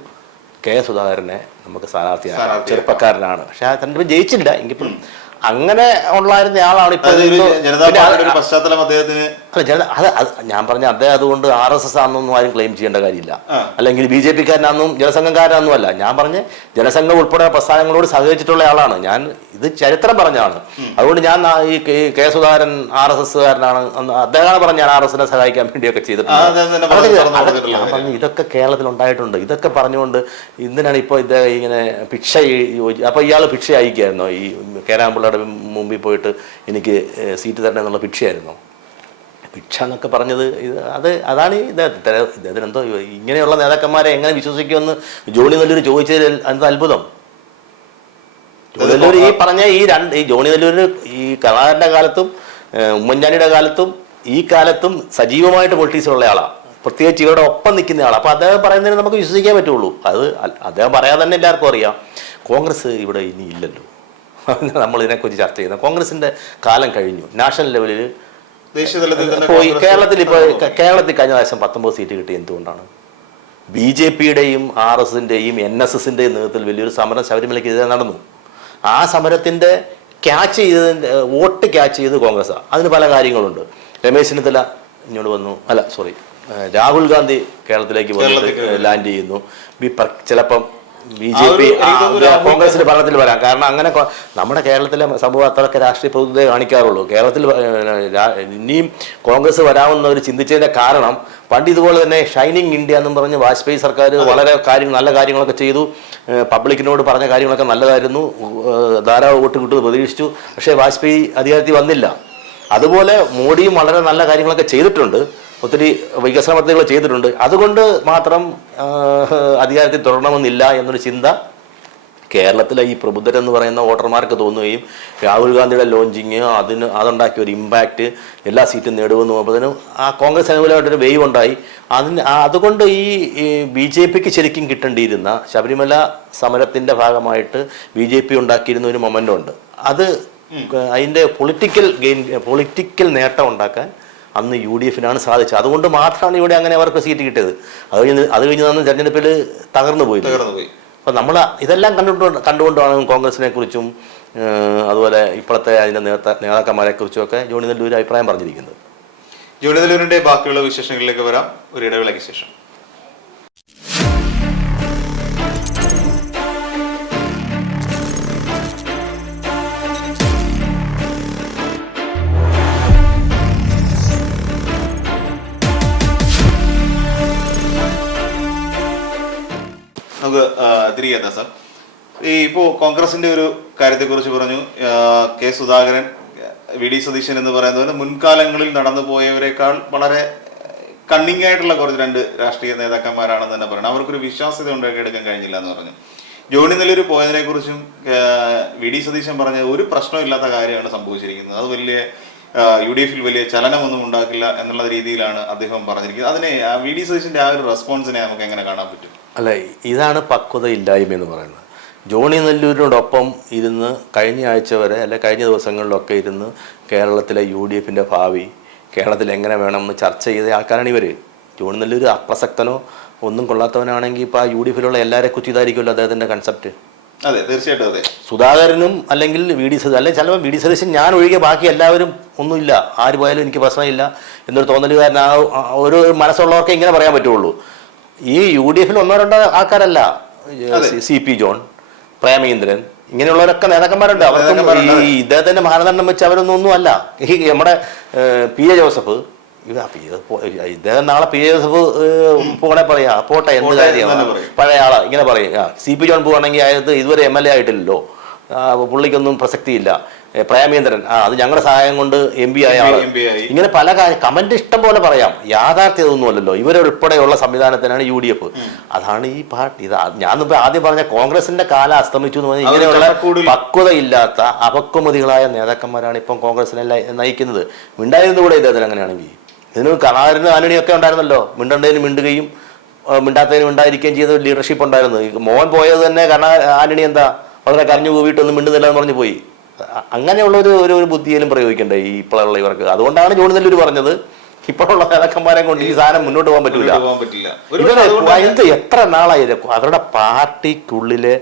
കെ സുധാകരനെ നമുക്ക് സ്ഥാനാർത്ഥിയാണ്, ചെറുപ്പക്കാരനാണ്. പക്ഷെ ആ തെരഞ്ഞെടുപ്പ് ജയിച്ചില്ല. എങ്കിലും അങ്ങനെ ഉള്ളായിരുന്ന ആളാണ് ഇപ്പോൾ. ഞാൻ പറഞ്ഞ അദ്ദേഹം അതുകൊണ്ട് RSS ആണെന്നൊന്നും ആരും ക്ലെയിം ചെയ്യേണ്ട കാര്യമില്ല, അല്ലെങ്കിൽ BJP-കാരനാണെന്നും ജനസംഘക്കാരനാണെന്നും അല്ല. ഞാൻ പറഞ്ഞ ജനസംഘം ഉൾപ്പെടെ പ്രസ്ഥാനങ്ങളോട് സഹകരിച്ചിട്ടുള്ള ആളാണ് ഞാൻ. ഇത് ചരിത്രം പറഞ്ഞാണ്. അതുകൊണ്ട് ഞാൻ ഈ കെ സുധാകരൻ RSS-കാരനാണ് അദ്ദേഹമാണ് പറഞ്ഞ ഞാൻ RSS-നെ സഹായിക്കാൻ വേണ്ടിയൊക്കെ ചെയ്തിട്ടുണ്ട്. ഞാൻ പറഞ്ഞു ഇതൊക്കെ കേരളത്തിൽ ഉണ്ടായിട്ടുണ്ട്. ഇതൊക്കെ പറഞ്ഞുകൊണ്ട് എന്തിനാണ് ഇപ്പോൾ ഇദ്ദേഹം ഇങ്ങനെ ഭിക്ഷ അപ്പൊ ഇയാൾ ഭിക്ഷ അയക്കായിരുന്നോ? ഈ കേരാമ്പിള്ളയുടെ മുമ്പിൽ പോയിട്ട് എനിക്ക് സീറ്റ് തരണം എന്നുള്ള ഭിക്ഷയായിരുന്നു. ഭിക്ഷ എന്നൊക്കെ പറഞ്ഞത് അതാണ് ഇദ്ദേഹത്തിനെന്തോ ഇങ്ങനെയുള്ള നേതാക്കന്മാരെ എങ്ങനെ വിശ്വസിക്കുമെന്ന് ജോണി നെല്ലൂർ ചോദിച്ചതിൽ എന്ത് അത്ഭുതം. ജോണി നെല്ലൂർ ഈ പറഞ്ഞ ഈ ജോണി നെല്ലൂർ ഈ കരുണാകരന്റെ കാലത്തും ഉമ്മൻചാണ്ടിയുടെ കാലത്തും ഈ കാലത്തും സജീവമായിട്ട് പൊളിറ്റിക്സിലുള്ള ആളാണ്, പ്രത്യേകിച്ച് ഇവരുടെ ഒപ്പം നിൽക്കുന്ന ആളാണ്. അപ്പോൾ അദ്ദേഹം പറയുന്നതിന് നമുക്ക് വിശ്വസിക്കാൻ പറ്റുള്ളൂ. അത് അദ്ദേഹം പറയാതെ തന്നെ എല്ലാവർക്കും അറിയാം. കോൺഗ്രസ് ഇവിടെ ഇനി ഇല്ലല്ലോ. നമ്മൾ ഇതിനെക്കുറിച്ച് ചർച്ച ചെയ്യുന്നത് കോൺഗ്രസിന്റെ കാലം കഴിഞ്ഞു. നാഷണൽ ലെവലിൽ പോയി. കേരളത്തിൽ കഴിഞ്ഞ പ്രാവശ്യം 19 സീറ്റ് കിട്ടി. എന്തുകൊണ്ടാണ്? BJP-യുടെയും RSS-ന്റെയും NSS-ന്റെയും നേതൃത്വത്തിൽ വലിയൊരു സമരം ശബരിമലയ്ക്കെതിരെ നടന്നു. ആ സമരത്തിന്റെ വോട്ട് ക്യാച്ച് ചെയ്ത് കോൺഗ്രസ്സാണ്. അതിന് പല കാര്യങ്ങളുണ്ട്. രമേശ് ചെന്നിത്തല ഇങ്ങോട്ട് വന്നു, രാഹുൽ ഗാന്ധി കേരളത്തിലേക്ക് വന്നിട്ട് ലാൻഡ് ചെയ്യുന്നു. ചിലപ്പം BJP കോൺഗ്രസിന്റെ ഭരണത്തിൽ വരാം. കാരണം അങ്ങനെ നമ്മുടെ കേരളത്തിലെ സമൂഹം അത്രയൊക്കെ രാഷ്ട്രീയ പ്രതിനിധി കാണിക്കാറുള്ളൂ. കേരളത്തിൽ ഇനിയും കോൺഗ്രസ് വരാമെന്ന് അവർ ചിന്തിച്ചതിന്റെ കാരണം പണ്ട് ഇതുപോലെ തന്നെ ഷൈനിങ് ഇന്ത്യ എന്നും പറഞ്ഞ് വാജ്പേയി സർക്കാർ വളരെ നല്ല കാര്യങ്ങളൊക്കെ ചെയ്തു. പബ്ലിക്കിനോട് പറഞ്ഞ കാര്യങ്ങളൊക്കെ നല്ലതായിരുന്നു. ധാരാളം വോട്ട് കിട്ടുമെന്ന് പ്രതീക്ഷിച്ചു. പക്ഷേ വാജ്പേയി അധികാരത്തിൽ വന്നില്ല. അതുപോലെ മോഡിയും വളരെ നല്ല കാര്യങ്ങളൊക്കെ ചെയ്തിട്ടുണ്ട്, ഒത്തിരി വികസന പദ്ധതികൾ ചെയ്തിട്ടുണ്ട്. അതുകൊണ്ട് മാത്രം അധികാരത്തിൽ തുടരണമെന്നില്ല എന്നൊരു ചിന്ത കേരളത്തിലെ ഈ പ്രബുദ്ധരെന്ന് പറയുന്ന വോട്ടർമാർക്ക് തോന്നുകയും രാഹുൽ ഗാന്ധിയുടെ ലോഞ്ചിങ് അതുണ്ടാക്കിയ ഒരു ഇമ്പാക്റ്റ് എല്ലാ സീറ്റും നേടുമെന്ന് നോക്കുമ്പോഴത്തേനും ആ കോൺഗ്രസ് അനുകൂലമായിട്ടൊരു വേവ് ഉണ്ടായി. അതുകൊണ്ട് ഈ BJP-ക്ക് ശരിക്കും കിട്ടേണ്ടിയിരുന്ന ശബരിമല സമരത്തിൻ്റെ ഭാഗമായിട്ട് BJP ഉണ്ടാക്കിയിരുന്ന ഒരു മൊമെൻ്റ് ഉണ്ട്. അതിൻ്റെ പൊളിറ്റിക്കൽ നേട്ടം ഉണ്ടാക്കാൻ അന്ന് UDF-നാണ് സാധിച്ചത്. അതുകൊണ്ട് മാത്രമാണ് ഇവിടെ അങ്ങനെ അവർക്ക് സീറ്റ് കിട്ടിയത്. അത് കഴിഞ്ഞ് അന്ന് തെരഞ്ഞെടുപ്പിൽ തകർന്നു പോയി. അപ്പം നമ്മൾ ഇതെല്ലാം കണ്ടുകൊണ്ടാണ് കോൺഗ്രസിനെ കുറിച്ചും അതുപോലെ ഇപ്പോഴത്തെ അതിൻ്റെ നേതാക്കന്മാരെ കുറിച്ചും ഒക്കെ ജോണി നെല്ലൂർ അഭിപ്രായം പറഞ്ഞിരിക്കുന്നത്. ജോണി നെല്ലൂരിന്റെ ബാക്കിയുള്ള വിശേഷങ്ങളിലേക്ക് വരാം ഒരു ഇടവേളയ്ക്ക് ശേഷം. നമുക്ക് തിരികെ എത്താം സാർ. ഇപ്പോൾ കോൺഗ്രസിന്റെ ഒരു കാര്യത്തെക്കുറിച്ച് പറഞ്ഞു. കെ സുധാകരൻ, VD സതീശൻ എന്ന് പറയുന്നത് മുൻകാലങ്ങളിൽ നടന്നു പോയവരെക്കാൾ വളരെ കണ്ണിങ് ആയിട്ടുള്ള കുറച്ച് 2 രാഷ്ട്രീയ നേതാക്കന്മാരാണെന്ന് തന്നെ പറയണം. അവർക്കൊരു വിശ്വാസ്യത ഉണ്ടാക്കിയെടുക്കാൻ കഴിഞ്ഞില്ല എന്ന് പറഞ്ഞു. ജോണി നെല്ലൂർ പോയതിനെ കുറിച്ചും VD സതീശൻ പറഞ്ഞ ഒരു പ്രശ്നമില്ലാത്ത കാര്യമാണ് സംഭവിച്ചിരിക്കുന്നത്. അത് വലിയ UDF-ൽ വലിയ ചലനമൊന്നും ഉണ്ടാക്കില്ല എന്നുള്ള രീതിയിലാണ് അദ്ദേഹം പറഞ്ഞിരിക്കുന്നത്. അതിനെ VD സതീശന്റെ ആ ഒരു റെസ്പോൺസിനെ നമുക്ക് എങ്ങനെ കാണാൻ പറ്റും? അല്ല, ഇതാണ് പക്വതയില്ലായ്മ എന്ന് പറയുന്നത്. ജോണി നെല്ലൂരിനോടൊപ്പം ഇരുന്ന് കഴിഞ്ഞ ആഴ്ച വരെ കഴിഞ്ഞ ദിവസങ്ങളിലൊക്കെ ഇരുന്ന് കേരളത്തിലെ UDF-ന്റെ ഭാവി കേരളത്തിൽ എങ്ങനെ വേണമെന്ന് ചർച്ച ചെയ്ത ആൾക്കാരാണ് ഇവർ. ജോണി നെല്ലൂർ അപ്രസക്തനോ ഒന്നും കൊള്ളാത്തവനാണെങ്കിൽ ഇപ്പോൾ ആ UDF-ലുള്ള എല്ലാവരെ കുറിച്ച് ഇതായിരിക്കുമല്ലോ അദ്ദേഹത്തിൻ്റെ കൺസെപ്റ്റ്. അതെ, തീർച്ചയായിട്ടും. അതെ, സുധാകരനും അല്ലെങ്കിൽ VD സതീശൻ, അല്ലെങ്കിൽ ചിലപ്പോൾ VD സതീശൻ ഞാൻ ഒഴികെ ബാക്കി എല്ലാവരും ഒന്നുമില്ല, ആര് പോയാലും എനിക്ക് പ്രശ്നമില്ല എന്നൊരു തോന്നലുകാരൻ ഒരു മനസ്സുള്ളവർക്ക് ഇങ്ങനെ പറയാൻ പറ്റുള്ളൂ. ഈ UDF-ൽ 1-2 ആൾക്കാരല്ല, CP ജോൺ, പ്രേമേന്ദ്രൻ, ഇങ്ങനെയുള്ളവരൊക്കെ നേതാക്കന്മാരുണ്ട്. അവർക്കും ഈ ഇദ്ദേഹത്തിന്റെ മാനദണ്ഡം വെച്ച് അവരൊന്നും അല്ല. ഈ നമ്മുടെ PA ജോസഫ്, ഇദ്ദേഹം നാളെ PA ജോസഫ് പോകണേ പറയാ, പോട്ടെ, എന്ത് കാര്യമാണ്, പഴയ ആളാ ഇങ്ങനെ പറയും. CP ജോൺ പോവാണെങ്കിൽ അയാൾക്ക് ഇതുവരെ MLA ആയിട്ടില്ലല്ലോ, പുള്ളിക്കൊന്നും പ്രസക്തിയില്ല. പ്രേമേന്ദ്രൻ അത് ഞങ്ങളുടെ സഹായം കൊണ്ട് MP ആയ ആള്. ഇങ്ങനെ പല കാര്യം കമന്റ് ഇഷ്ടം പോലെ പറയാം. യാഥാർത്ഥ്യം ഇതൊന്നുമല്ലല്ലോ. ഇവരുൾപ്പെടെയുള്ള സംവിധാനത്തിനാണ് UDF. അതാണ് ഈ പാർട്ടി. ഞാനിപ്പോ ആദ്യം പറഞ്ഞ കോൺഗ്രസിന്റെ കാലം അസ്തമിച്ചു എന്ന് പറഞ്ഞാൽ ഇങ്ങനെയുള്ള പക്വതയില്ലാത്ത അപക്വമതികളായ നേതാക്കന്മാരാണ് ഇപ്പം കോൺഗ്രസിനെ നയിക്കുന്നത്. മിണ്ടായിരുന്നു കൂടെ ഇദ്ദേഹത്തിന് അങ്ങനെയാണെങ്കിൽ. ഇതിന് കരുണാകരനും ആന്റണിയൊക്കെ ഉണ്ടായിരുന്നല്ലോ. മിണ്ടേണ്ടതിന് മിണ്ടുകയും മിണ്ടാത്തതിന് മിണ്ടായിരിക്കുകയും ചെയ്ത ലീഡർഷിപ്പ് ഉണ്ടായിരുന്നു. മോഹൻ പോയത് തന്നെ കാരണം ആന്റണി എന്താ വളരെ കരഞ്ഞു കൂവിയിട്ടൊന്നും മിണ്ടുന്നില്ല എന്ന് പറഞ്ഞു പോയി. അങ്ങനെയുള്ള ഒരു ബുദ്ധിയിലും പ്രയോഗിക്കണ്ടേ ഈ ഇപ്പോഴുള്ള ഇവർക്ക്. അതുകൊണ്ടാണ് ജോണി നെല്ലൂർ പറഞ്ഞത് ഇപ്പോഴുള്ള നേതാക്കന്മാരെ കൊണ്ട് ഈ സാധനം മുന്നോട്ട് പോകാൻ പറ്റില്ല. ഇവര് എത്ര നാളായിരുന്നു അവരുടെ പാർട്ടിക്കുള്ളിലെ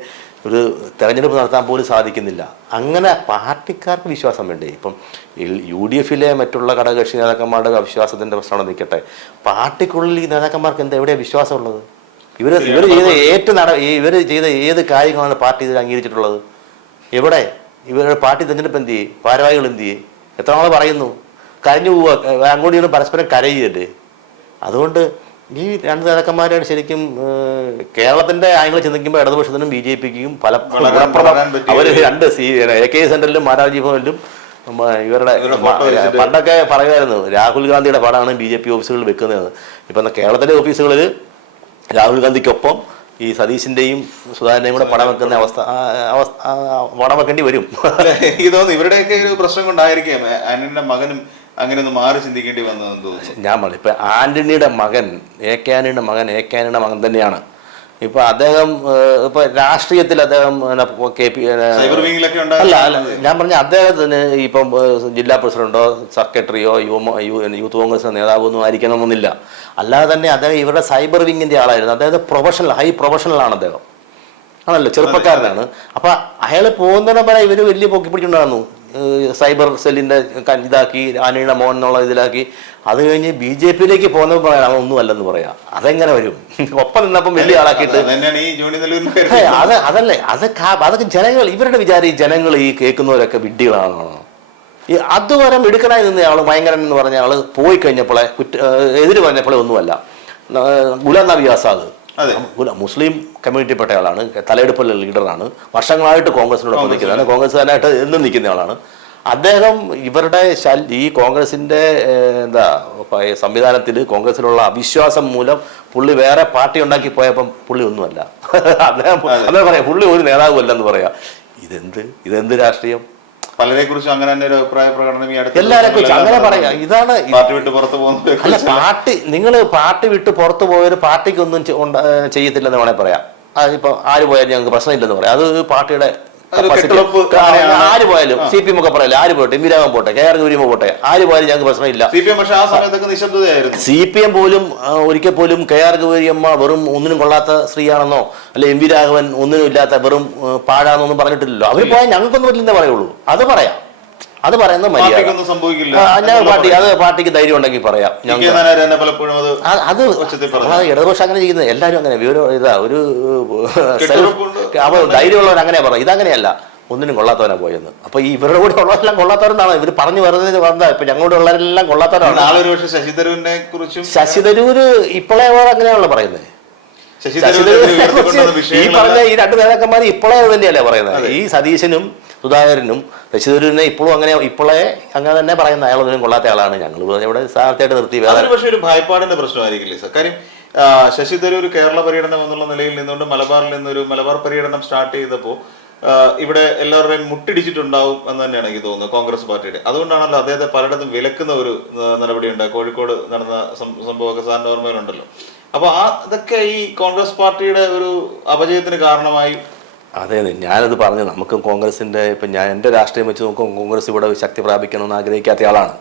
ഒരു തെരഞ്ഞെടുപ്പ് നടത്താൻ പോലും സാധിക്കുന്നില്ല. അങ്ങനെ പാർട്ടിക്കാർക്ക് വിശ്വാസം വേണ്ടേ? ഇപ്പം UDF മറ്റുള്ള ഘടകകക്ഷി നേതാക്കന്മാരുടെ അവിശ്വാസത്തിന്റെ പ്രശ്നം നിൽക്കട്ടെ, പാർട്ടിക്കുള്ളിൽ ഈ നേതാക്കന്മാർക്ക് എന്താ എവിടെയാണ് വിശ്വാസമുള്ളത്? ഇവർ ചെയ്ത ഏത് കാര്യങ്ങളാണ് പാർട്ടി ഇതിൽ അംഗീകരിച്ചിട്ടുള്ളത്? എവിടെ? ഇവരുടെ പാർട്ടി തെരഞ്ഞെടുപ്പ് എന്ത് ചെയ്യും? ഭാരവാഹികൾ എന്ത് ചെയ്യും? എത്ര നാൾ പറയുന്നു? കരഞ്ഞു പോവുക, അങ്ങോട്ട് പരസ്പരം കരയുകയല്ലേ. അതുകൊണ്ട് ഈ രണ്ട് നേതാക്കന്മാരാണ് ശരിക്കും കേരളത്തിന്റെ ആംഗിൾ ചിന്തിക്കുമ്പോൾ ഇടതുപക്ഷത്തിനും BJPക്കും പല അവർ രണ്ട് AK സെന്ററിലും മാരാർജി ഭവനിലും ഇവരുടെ പണ്ടൊക്കെ പറയുമായിരുന്നു രാഹുൽ ഗാന്ധിയുടെ പടമാണ് BJP ഓഫീസുകളിൽ വെക്കുന്നത്. ഇപ്പം കേരളത്തിലെ ഓഫീസുകളിൽ രാഹുൽ ഗാന്ധിക്കൊപ്പം ഈ സതീശിന്റെയും സുധാകരനെയും കൂടെ പടം വെക്കുന്ന പടം വെക്കേണ്ടി വരും. ഇവരുടെയൊക്കെ ഒരു പ്രശ്നം കൊണ്ടായിരിക്കും ആന്റണിയുടെ മകനും അങ്ങനെ ഒന്ന് മാറി ചിന്തിക്കേണ്ടി വന്നതെന്ന് തോന്നുന്നു. ഞാൻ പറഞ്ഞു ഇപ്പൊ ആന്റണിയുടെ മകൻ AK ആന്റണിയുടെ മകൻ തന്നെയാണ്. ഇപ്പൊ അദ്ദേഹം ഇപ്പൊ രാഷ്ട്രീയത്തിൽ അദ്ദേഹം അല്ല ഞാൻ പറഞ്ഞ അദ്ദേഹത്തിന് ഇപ്പം ജില്ലാ പ്രസിഡന്റോ സെക്രട്ടറിയോ യൂത്ത് കോൺഗ്രസ് നേതാവോ ഒന്നും ആയിരിക്കണമെന്നില്ല. അല്ലാതെ തന്നെ അദ്ദേഹം ഇവരുടെ സൈബർ വിങ്ങിന്റെ ആളായിരുന്നു. അദ്ദേഹം ഹൈ പ്രൊഫഷണലാണ് അദ്ദേഹം ആണല്ലോ, ചെറുപ്പക്കാരനാണ്. അപ്പൊ അയാൾ പോകുന്നതിനെ പറയാൻ ഇവര് വലിയ പൊക്കി പിടിച്ചിട്ടുണ്ടായിരുന്നു. സൈബർ സെല്ലിന്റെ ഇതാക്കി ആന്റണിയുടെ മോൻ എന്നുള്ള ഇതിലാക്കി. അത് കഴിഞ്ഞ് BJPയിലേക്ക് പോകുന്നപ്പോൾ പറയാം ഒന്നും അല്ലെന്ന് പറയാം. അതെങ്ങനെ വരും? ഒപ്പം നിന്നപ്പം വലിയ ആളാക്കിയിട്ട് അതല്ലേ അതൊക്കെ ജനങ്ങൾ ഇവരുടെ വിചാരം ഈ ജനങ്ങൾ ഈ കേൾക്കുന്നവരൊക്കെ വിഡ്ഢികളാണോ? ഈ അതുവരെ മിടുക്കനായി നിന്ന ആള് ഭയങ്കരൻ എന്ന് പറഞ്ഞ ആള് പോയി കഴിഞ്ഞപ്പോളെ എതിര് പറഞ്ഞപ്പോഴേ ഒന്നുമല്ല. ഗുലാം നബി ആസാദ് മുസ്ലിം കമ്മ്യൂണിറ്റിപ്പെട്ട ആളാണ്, തലയെടുപ്പുള്ള ലീഡറാണ്, വർഷങ്ങളായിട്ട് കോൺഗ്രസിനോടൊപ്പം നിൽക്കുന്നതാണ്, കോൺഗ്രസ്സുകാരനായിട്ട് എന്നും നിൽക്കുന്ന ആളാണ്. അദ്ദേഹം ഇവരുടെ ഈ കോൺഗ്രസിന്റെ സംവിധാനത്തിൽ കോൺഗ്രസിലുള്ള അവിശ്വാസം മൂലം പുള്ളി വേറെ പാർട്ടി ഉണ്ടാക്കി പോയപ്പം പുള്ളി ഒന്നുമല്ല. അദ്ദേഹം പറയാം പുള്ളി ഒരു നേതാവും അല്ലെന്ന് പറയാം. ഇതെന്ത് രാഷ്ട്രീയം? പലരെ കുറിച്ചും അങ്ങനെ തന്നെ ഒരു അഭിപ്രായ പ്രകടനം എല്ലാരെ കുറിച്ചും അങ്ങനെ പറയാം. ഇതാണ് പാർട്ടി വിട്ട് പുറത്തു പോകുന്നത്. അല്ല പാർട്ടി വിട്ട് പുറത്തു പോയൊരു പാർട്ടിക്ക് ഒന്നും ചെയ്യത്തില്ലെന്ന് വേണേൽ പറയാം. അതിപ്പോ ആര് പോയാലും ഞങ്ങൾക്ക് പ്രശ്നമില്ലെന്ന് പറയാം. അത് പാർട്ടിയുടെ ആര് പോയാലും CPM ഒക്കെ പറയല്ലേ, ആര് പോട്ടെ, ഇന്ദിരാഗം പോട്ടെ, KR ഗൗരിയമ്മ പോട്ടെ, ആര് പോയാലും ഞങ്ങൾക്ക് പ്രശ്നമില്ല. CPM പോലും ഒരിക്കൽ പോലും KR ഗൗരിയമ്മ വെറും ഒന്നിനും കൊള്ളാത്ത സ്ത്രീയാണെന്നോ അല്ലെ MP രാഘവൻ ഒന്നിനും ഇല്ലാത്ത വെറും പാഴാണെന്നൊന്നും പറഞ്ഞിട്ടില്ലല്ലോ. അവർ പോയാൽ ഞങ്ങൾക്കൊന്നും പറ്റില്ലെന്നേ പറയുള്ളൂ. അത് പറയാം. അത് പറയുന്നത് മര്യാദ. പാർട്ടിക്ക് ധൈര്യം ഉണ്ടെങ്കിൽ പറയാം. അത് ഇടതുപക്ഷം അങ്ങനെ ചെയ്യുന്നത് എല്ലാവരും അങ്ങനെ ഒരു ധൈര്യമുള്ളവർ അങ്ങനെ പറയാം. ഇതങ്ങനെയല്ല, ഒന്നിനും കൊള്ളാത്തവനാ പോയെന്ന്. അപ്പൊ ഇവരുടെ കൂടെ ഉള്ളവരെല്ലാം കൊള്ളാത്തവരെന്നാണ് ഇവർ പറഞ്ഞു വരുന്നത്. വന്നതാ ഇപ്പൊ ഞങ്ങളുടെ ഉള്ളവരെല്ലാം കൊള്ളാത്തവരാണ്. ശശി തരൂര് ഇപ്പോഴേ അങ്ങനെയാണല്ലോ പറയുന്നത്. ഈ പറഞ്ഞ ഈ രണ്ട് നേതാക്കന്മാർ ഇപ്പോഴേ തന്നെയല്ലേ പറയുന്നത്. ഈ സതീശനും സുധാകരനും ശശി തരൂരിനെ ഇപ്പോഴും അങ്ങനെ തന്നെ പറയുന്ന അയാളൊന്നും കൊള്ളാത്ത ആളാണ്. ഞങ്ങൾ ഇവിടെ സ്ഥാനത്തായിട്ട് നിർത്തി. പക്ഷേ ഒരു ഭയപ്പാടിന്റെ പ്രശ്നമായിരിക്കില്ലേ സാർ? കാര്യം ശശി തരൂർ കേരള പര്യടനം എന്നുള്ള നിലയിൽ നിന്നുകൊണ്ട് മലബാറിൽ നിന്നൊരു മലബാർ പര്യടനം സ്റ്റാർട്ട് ചെയ്തപ്പോൾ ഇവിടെ എല്ലാവരുടെയും മുട്ടിടിച്ചിട്ടുണ്ടാവും എന്ന് തന്നെയാണ് എനിക്ക് തോന്നുന്നത് കോൺഗ്രസ് പാർട്ടിയുടെ. അതുകൊണ്ടാണല്ലോ അദ്ദേഹത്തെ പലയിടത്തും വിലക്കുന്ന ഒരു നടപടി ഉണ്ടായി. കോഴിക്കോട് നടന്ന സംഭവമൊക്കെ സാറിന്റെ ഓർമ്മയിലുണ്ടല്ലോ. അപ്പൊ അതൊക്കെ ഈ കോൺഗ്രസ് പാർട്ടിയുടെ ഒരു അപജയത്തിന് കാരണമായി. അതെ, ഞാനത് പറഞ്ഞു. നമുക്ക് കോൺഗ്രസിൻ്റെ ഇപ്പം എൻ്റെ രാഷ്ട്രീയം വെച്ച് നോക്കുമ്പോൾ കോൺഗ്രസ് ഇവിടെ ശക്തി പ്രാപിക്കണമെന്ന് ആഗ്രഹിക്കാത്ത ആളാണ്.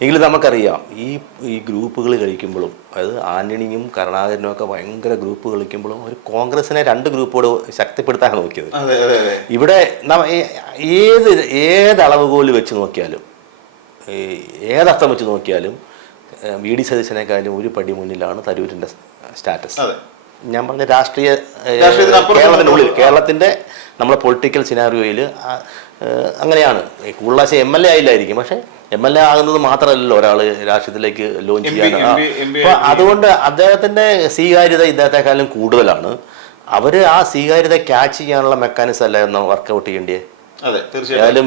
എങ്കിലും നമുക്കറിയാം ഈ ഗ്രൂപ്പുകൾ കളിക്കുമ്പോഴും, അതായത് ആന്റണിയും കരുണാകരനും ഒക്കെ ഭയങ്കര ഗ്രൂപ്പ് കളിക്കുമ്പോഴും ഒരു കോൺഗ്രസിനെ രണ്ട് ഗ്രൂപ്പോട് ശക്തിപ്പെടുത്താൻ നോക്കിയത്. ഇവിടെ ഏത് അളവുകോൽ വെച്ച് നോക്കിയാലും, ഏതർത്ഥം വെച്ച് നോക്കിയാലും VD സതീശനേക്കാളും ഒരു പടി മുന്നിലാണ് തരൂരിൻ്റെ സ്റ്റാറ്റസ്. ഞാൻ പറഞ്ഞ കേരളത്തിനുള്ളിൽ, കേരളത്തിൻ്റെ നമ്മളെ പൊളിറ്റിക്കൽ സിനാറിയോയിൽ അങ്ങനെയാണ്. കൂടുതലാശം MLA ആയില്ലായിരിക്കും, പക്ഷെ MLA ആകുന്നത് മാത്രമല്ലല്ലോ ഒരാൾ രാഷ്ട്രീയത്തിലേക്ക് ലോഞ്ച് ചെയ്യാൻ. അപ്പോൾ അതുകൊണ്ട് അദ്ദേഹത്തിൻ്റെ സ്വീകാര്യത ഇദ്ദേഹത്തെക്കാളും കൂടുതലാണ്. അവർ ആ സ്വീകാര്യത ക്യാച്ച് ചെയ്യാനുള്ള മെക്കാനിസം അല്ലായിരുന്നു വർക്കൗട്ട് ചെയ്യേണ്ടത്. അതെ, ഏതായാലും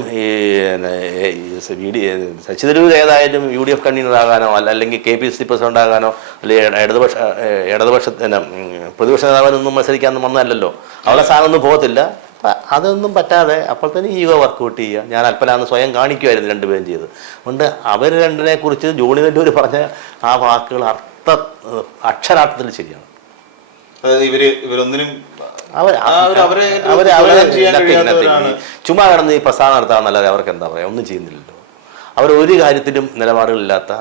ശശി തരൂർ ഏതായാലും UDF കൺവീനർ ആകാനോ അല്ലെങ്കിൽ KPCC പ്രസിഡന്റ് ആകാനോ അല്ലെങ്കിൽ ഇടതുപക്ഷ പ്രതിപക്ഷ നേതാവിനൊന്നും മത്സരിക്കാനൊന്നും വന്നതല്ലല്ലോ. അവളെ സ്ഥാനമൊന്നും പോകത്തില്ല. അതൊന്നും പറ്റാതെ അപ്പോൾ തന്നെ ഈഗോ വർക്കൗട്ട് ചെയ്യുക, ഞാൻ അല്പനാന്ന് സ്വയം കാണിക്കുമായിരുന്നു രണ്ടുപേരും ചെയ്ത്. അതുകൊണ്ട് അവർ രണ്ടിനെ കുറിച്ച് ജോണി നെല്ലൂർ പറഞ്ഞ ആ വാക്കുകൾ അക്ഷരാർത്ഥത്തിൽ ശരിയാണ്. ഇവരൊന്നിനും ചുമ്മാ കിടന്ന് ഈ പ്രസ്ഥാനം നടത്താമെന്നല്ലാതെ അവർക്ക് എന്താ പറയുക, ഒന്നും ചെയ്യുന്നില്ലല്ലോ. അവർ ഒരു കാര്യത്തിലും നിലപാടുകളില്ലാത്ത,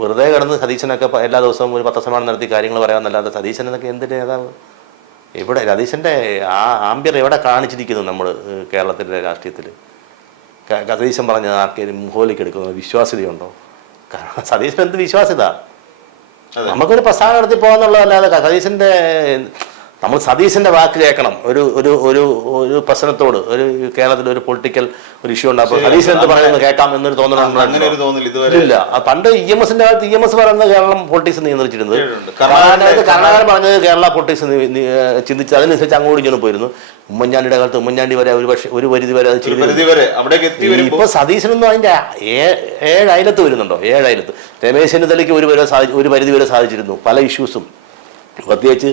വെറുതെ കിടന്ന് സതീശനൊക്കെ എല്ലാ ദിവസവും ഒരു പത്രസമ്മേളനം നടത്തി കാര്യങ്ങൾ പറയാമെന്നല്ലാതെ സതീശൻ എന്നൊക്കെ എന്തിൻ്റെ നേതാവ്? ഇവിടെ സതീശൻ്റെ ആ ആംബിയർ എവിടെ കാണിച്ചിരിക്കുന്നു നമ്മൾ കേരളത്തിൻ്റെ രാഷ്ട്രീയത്തിൽ? സതീശൻ പറഞ്ഞ ആർക്കെങ്കിലും മുഖോലേക്ക് എടുക്കുന്നത് വിശ്വാസ്യതയുണ്ടോ? കാരണം സതീശൻ എന്ത് വിശ്വാസ്യത? നമുക്കൊരു പ്രസ്ഥാനം നടത്തി പോകാന്നുള്ളതല്ലാതെ സതീശൻ്റെ നമ്മൾ സതീശൻ്റെ വാക്ക് കേൾക്കണം. ഒരു ഒരു ഒരു ഒരു പ്രശ്നത്തോട് ഒരു കേരളത്തിൽ ഒരു പൊളിറ്റിക്കൽ ഒരു ഇഷ്യൂ ഉണ്ടാകുമ്പോൾ സതീശൻ എന്ത് പറയുന്നത് കേൾക്കാം എന്നൊരു തോന്നലില്ല. പണ്ട് EMSന്റെ കാലത്ത് EMS പറയുന്നത് കേരളം പൊളിറ്റിക്സ് നിയന്ത്രിച്ചിരുന്നത്. കർണാടക പറഞ്ഞത് കേരള പൊളിറ്റിക്സ് ചിന്തിച്ച് അതിനനുസരിച്ച് അങ്ങോട്ട് ഇങ്ങനെ പോയിരുന്നു. ഉമ്മൻചാണ്ടിയുടെ കാലത്ത് ഉമ്മൻചാണ്ടി വരെ ഒരു പരിധി വരെ അത് ചെയ്തു. ഇപ്പൊ സതീശനൊന്നും അതിന്റെ 7 അയലത്ത് വരുന്നുണ്ടോ? 7 അയലത്ത്. രമേശ് ചെന്നിത്തലയ്ക്ക് ഒരു പരിധി വരെ സാധിച്ചിരുന്നു പല ഇഷ്യൂസും. പ്രത്യേകിച്ച്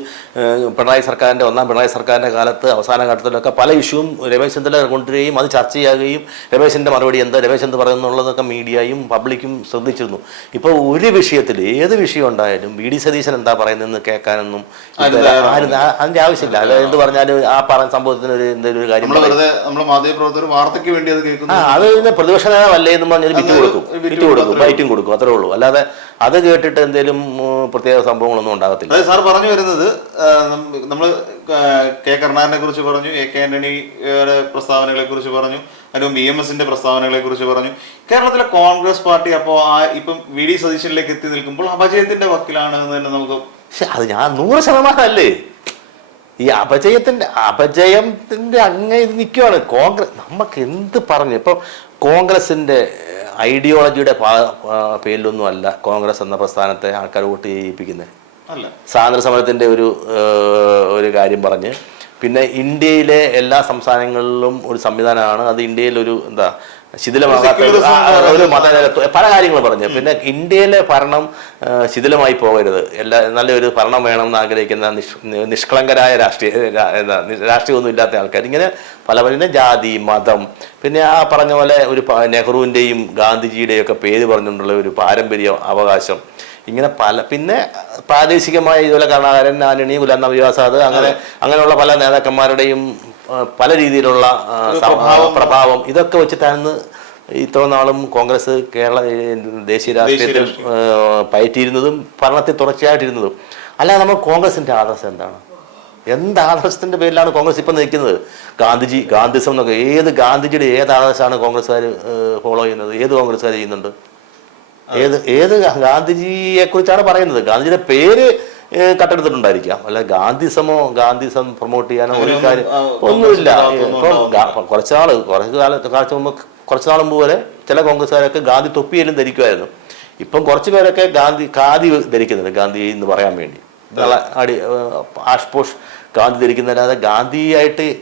ഒന്നാം പിണറായി സർക്കാരിൻ്റെ കാലത്ത് അവസാന ഘട്ടത്തിലൊക്കെ പല ഇഷ്യൂവും രമേശ് ചെന്നിത്തല കൊണ്ടുവരികയും അത് ചർച്ച ചെയ്യുകയും രമേശിൻ്റെ മറുപടി എന്താ, രമേശ് എന്ത് പറയുന്നുള്ളതൊക്കെ മീഡിയയും പബ്ലിക്കും ശ്രദ്ധിച്ചിരുന്നു. ഇപ്പോൾ ഒരു വിഷയത്തിൽ ഏത് വിഷയം ഉണ്ടായാലും VD സതീശൻ എന്താ പറയുന്നതെന്ന് കേൾക്കാനൊന്നും അതിൻ്റെ ആവശ്യമില്ല. അത് എന്ത് പറഞ്ഞാലും ആ പറഞ്ഞ സംഭവത്തിന് ഒരു എന്തെങ്കിലും ഒരു കാര്യം അത് പിന്നെ പ്രതിപക്ഷ നേതാവല്ലേ എന്ന് പറഞ്ഞാൽ വിറ്റ് കൊടുക്കും, ബൈറ്റും കൊടുക്കും, അത്രേ ഉള്ളൂ. അല്ലാതെ അത് കേട്ടിട്ട് എന്തെങ്കിലും പ്രത്യേക സംഭവങ്ങളൊന്നും ഉണ്ടാകത്തില്ല. സാർ പറഞ്ഞു വരുന്നത്, നമ്മൾ കെ കരുണാകരനെ കുറിച്ച് പറഞ്ഞു, AK ആന്റണിയുടെ പ്രസ്താവനകളെ കുറിച്ച് പറഞ്ഞു, അതിനും EMSന്റെ പ്രസ്താവനകളെ കുറിച്ച് പറഞ്ഞു. കേരളത്തിലെ കോൺഗ്രസ് പാർട്ടി അപ്പോൾ ഇപ്പം VD സതീശനിലേക്ക് എത്തി നിൽക്കുമ്പോൾ അപജയത്തിന്റെ വക്കിലാണ് എന്ന് തന്നെ നമുക്ക്. പക്ഷെ അത് ഞാൻ 100% അല്ലേ, ഈ അപജയത്തിന്റെ അങ്ങ് നിൽക്കുവാണ് കോൺഗ്രസ്. നമുക്ക് എന്ത് പറഞ്ഞു ഇപ്പൊ കോൺഗ്രസിന്റെ ഐഡിയോളജിയുടെ പേരിലൊന്നും അല്ല കോൺഗ്രസ് എന്ന പ്രസ്ഥാനത്തെ ആൾക്കാർ വോട്ട് ചെയ്യിപ്പിക്കുന്നത്. സ്വാതന്ത്ര്യ സമരത്തിൻ്റെ ഒരു കാര്യം പറഞ്ഞ്, പിന്നെ ഇന്ത്യയിലെ എല്ലാ സംസ്ഥാനങ്ങളിലും ഒരു സംവിധാനമാണ് അത്. ഇന്ത്യയിൽ ഒരു ശിഥിലമാകാത്ത ഒരു പല കാര്യങ്ങൾ പറഞ്ഞ്, പിന്നെ ഇന്ത്യയിലെ ഭരണം ശിഥിലമായി പോകരുത്, നല്ലൊരു ഭരണം വേണമെന്ന് ആഗ്രഹിക്കുന്ന നിഷ്കളങ്കരായ രാഷ്ട്രീയമൊന്നും ഇല്ലാത്ത ആൾക്കാർ, ഇങ്ങനെ പല ജാതി, മതം, പിന്നെ ആ പറഞ്ഞ പോലെ ഒരു നെഹ്റുവിൻ്റെയും ഗാന്ധിജിയുടെയും ഒക്കെ പേര് പറഞ്ഞുകൊണ്ടുള്ള ഒരു പാരമ്പര്യ അവകാശം, ഇങ്ങനെ പിന്നെ പ്രാദേശികമായ ഇതുപോലെ കരുണാകരൻ, ആന്റണി, ഗുലാം നബി ആസാദ്, അങ്ങനെയുള്ള പല നേതാക്കന്മാരുടെയും പല രീതിയിലുള്ള പ്രഭാവം, ഇതൊക്കെ വെച്ചിട്ടാണ് ഇത്ര നാളും കോൺഗ്രസ് ദേശീയ രാഷ്ട്രീയത്തിൽ പയറ്റിയിരുന്നതും ഭരണത്തിൽ തുടർച്ചയായിട്ടിരുന്നതും. അല്ലാതെ നമ്മൾ കോൺഗ്രസിന്റെ ആദർശം എന്താണ്? എന്ത് ആദർശത്തിന്റെ പേരിലാണ് കോൺഗ്രസ് ഇപ്പം നിൽക്കുന്നത്? ഗാന്ധിസം എന്നൊക്കെ ഗാന്ധിജിയുടെ ഏത് ആദർശമാണ് കോൺഗ്രസ്സുകാർ ഫോളോ ചെയ്യുന്നത്? ഏത് കോൺഗ്രസ്സുകാർ ചെയ്യുന്നുണ്ട്? ഏത് ഗാന്ധിജിയെ കുറിച്ചാണ് പറയുന്നത്? ഗാന്ധിജിയുടെ പേര് കട്ടെടുത്തിട്ടുണ്ടായിരിക്കാം, അല്ല ഗാന്ധിസം പ്രൊമോട്ട് ചെയ്യാനോ ഒരു കാര്യം ഒന്നുമില്ല. ഇപ്പം കുറച്ച് നാൾ മുമ്പ് വരെ ചില കോൺഗ്രസ്സുകാരൊക്കെ ഗാന്ധി തൊപ്പിയെല്ലാം ധരിക്കുമായിരുന്നു. ഇപ്പം കുറച്ച് പേരൊക്കെ ഖാദി ധരിക്കുന്നുണ്ട് ഗാന്ധി എന്ന് പറയാൻ വേണ്ടി. ആഷ്പോഷ് ഗാന്ധി ധരിക്കുന്നതല്ലാതെ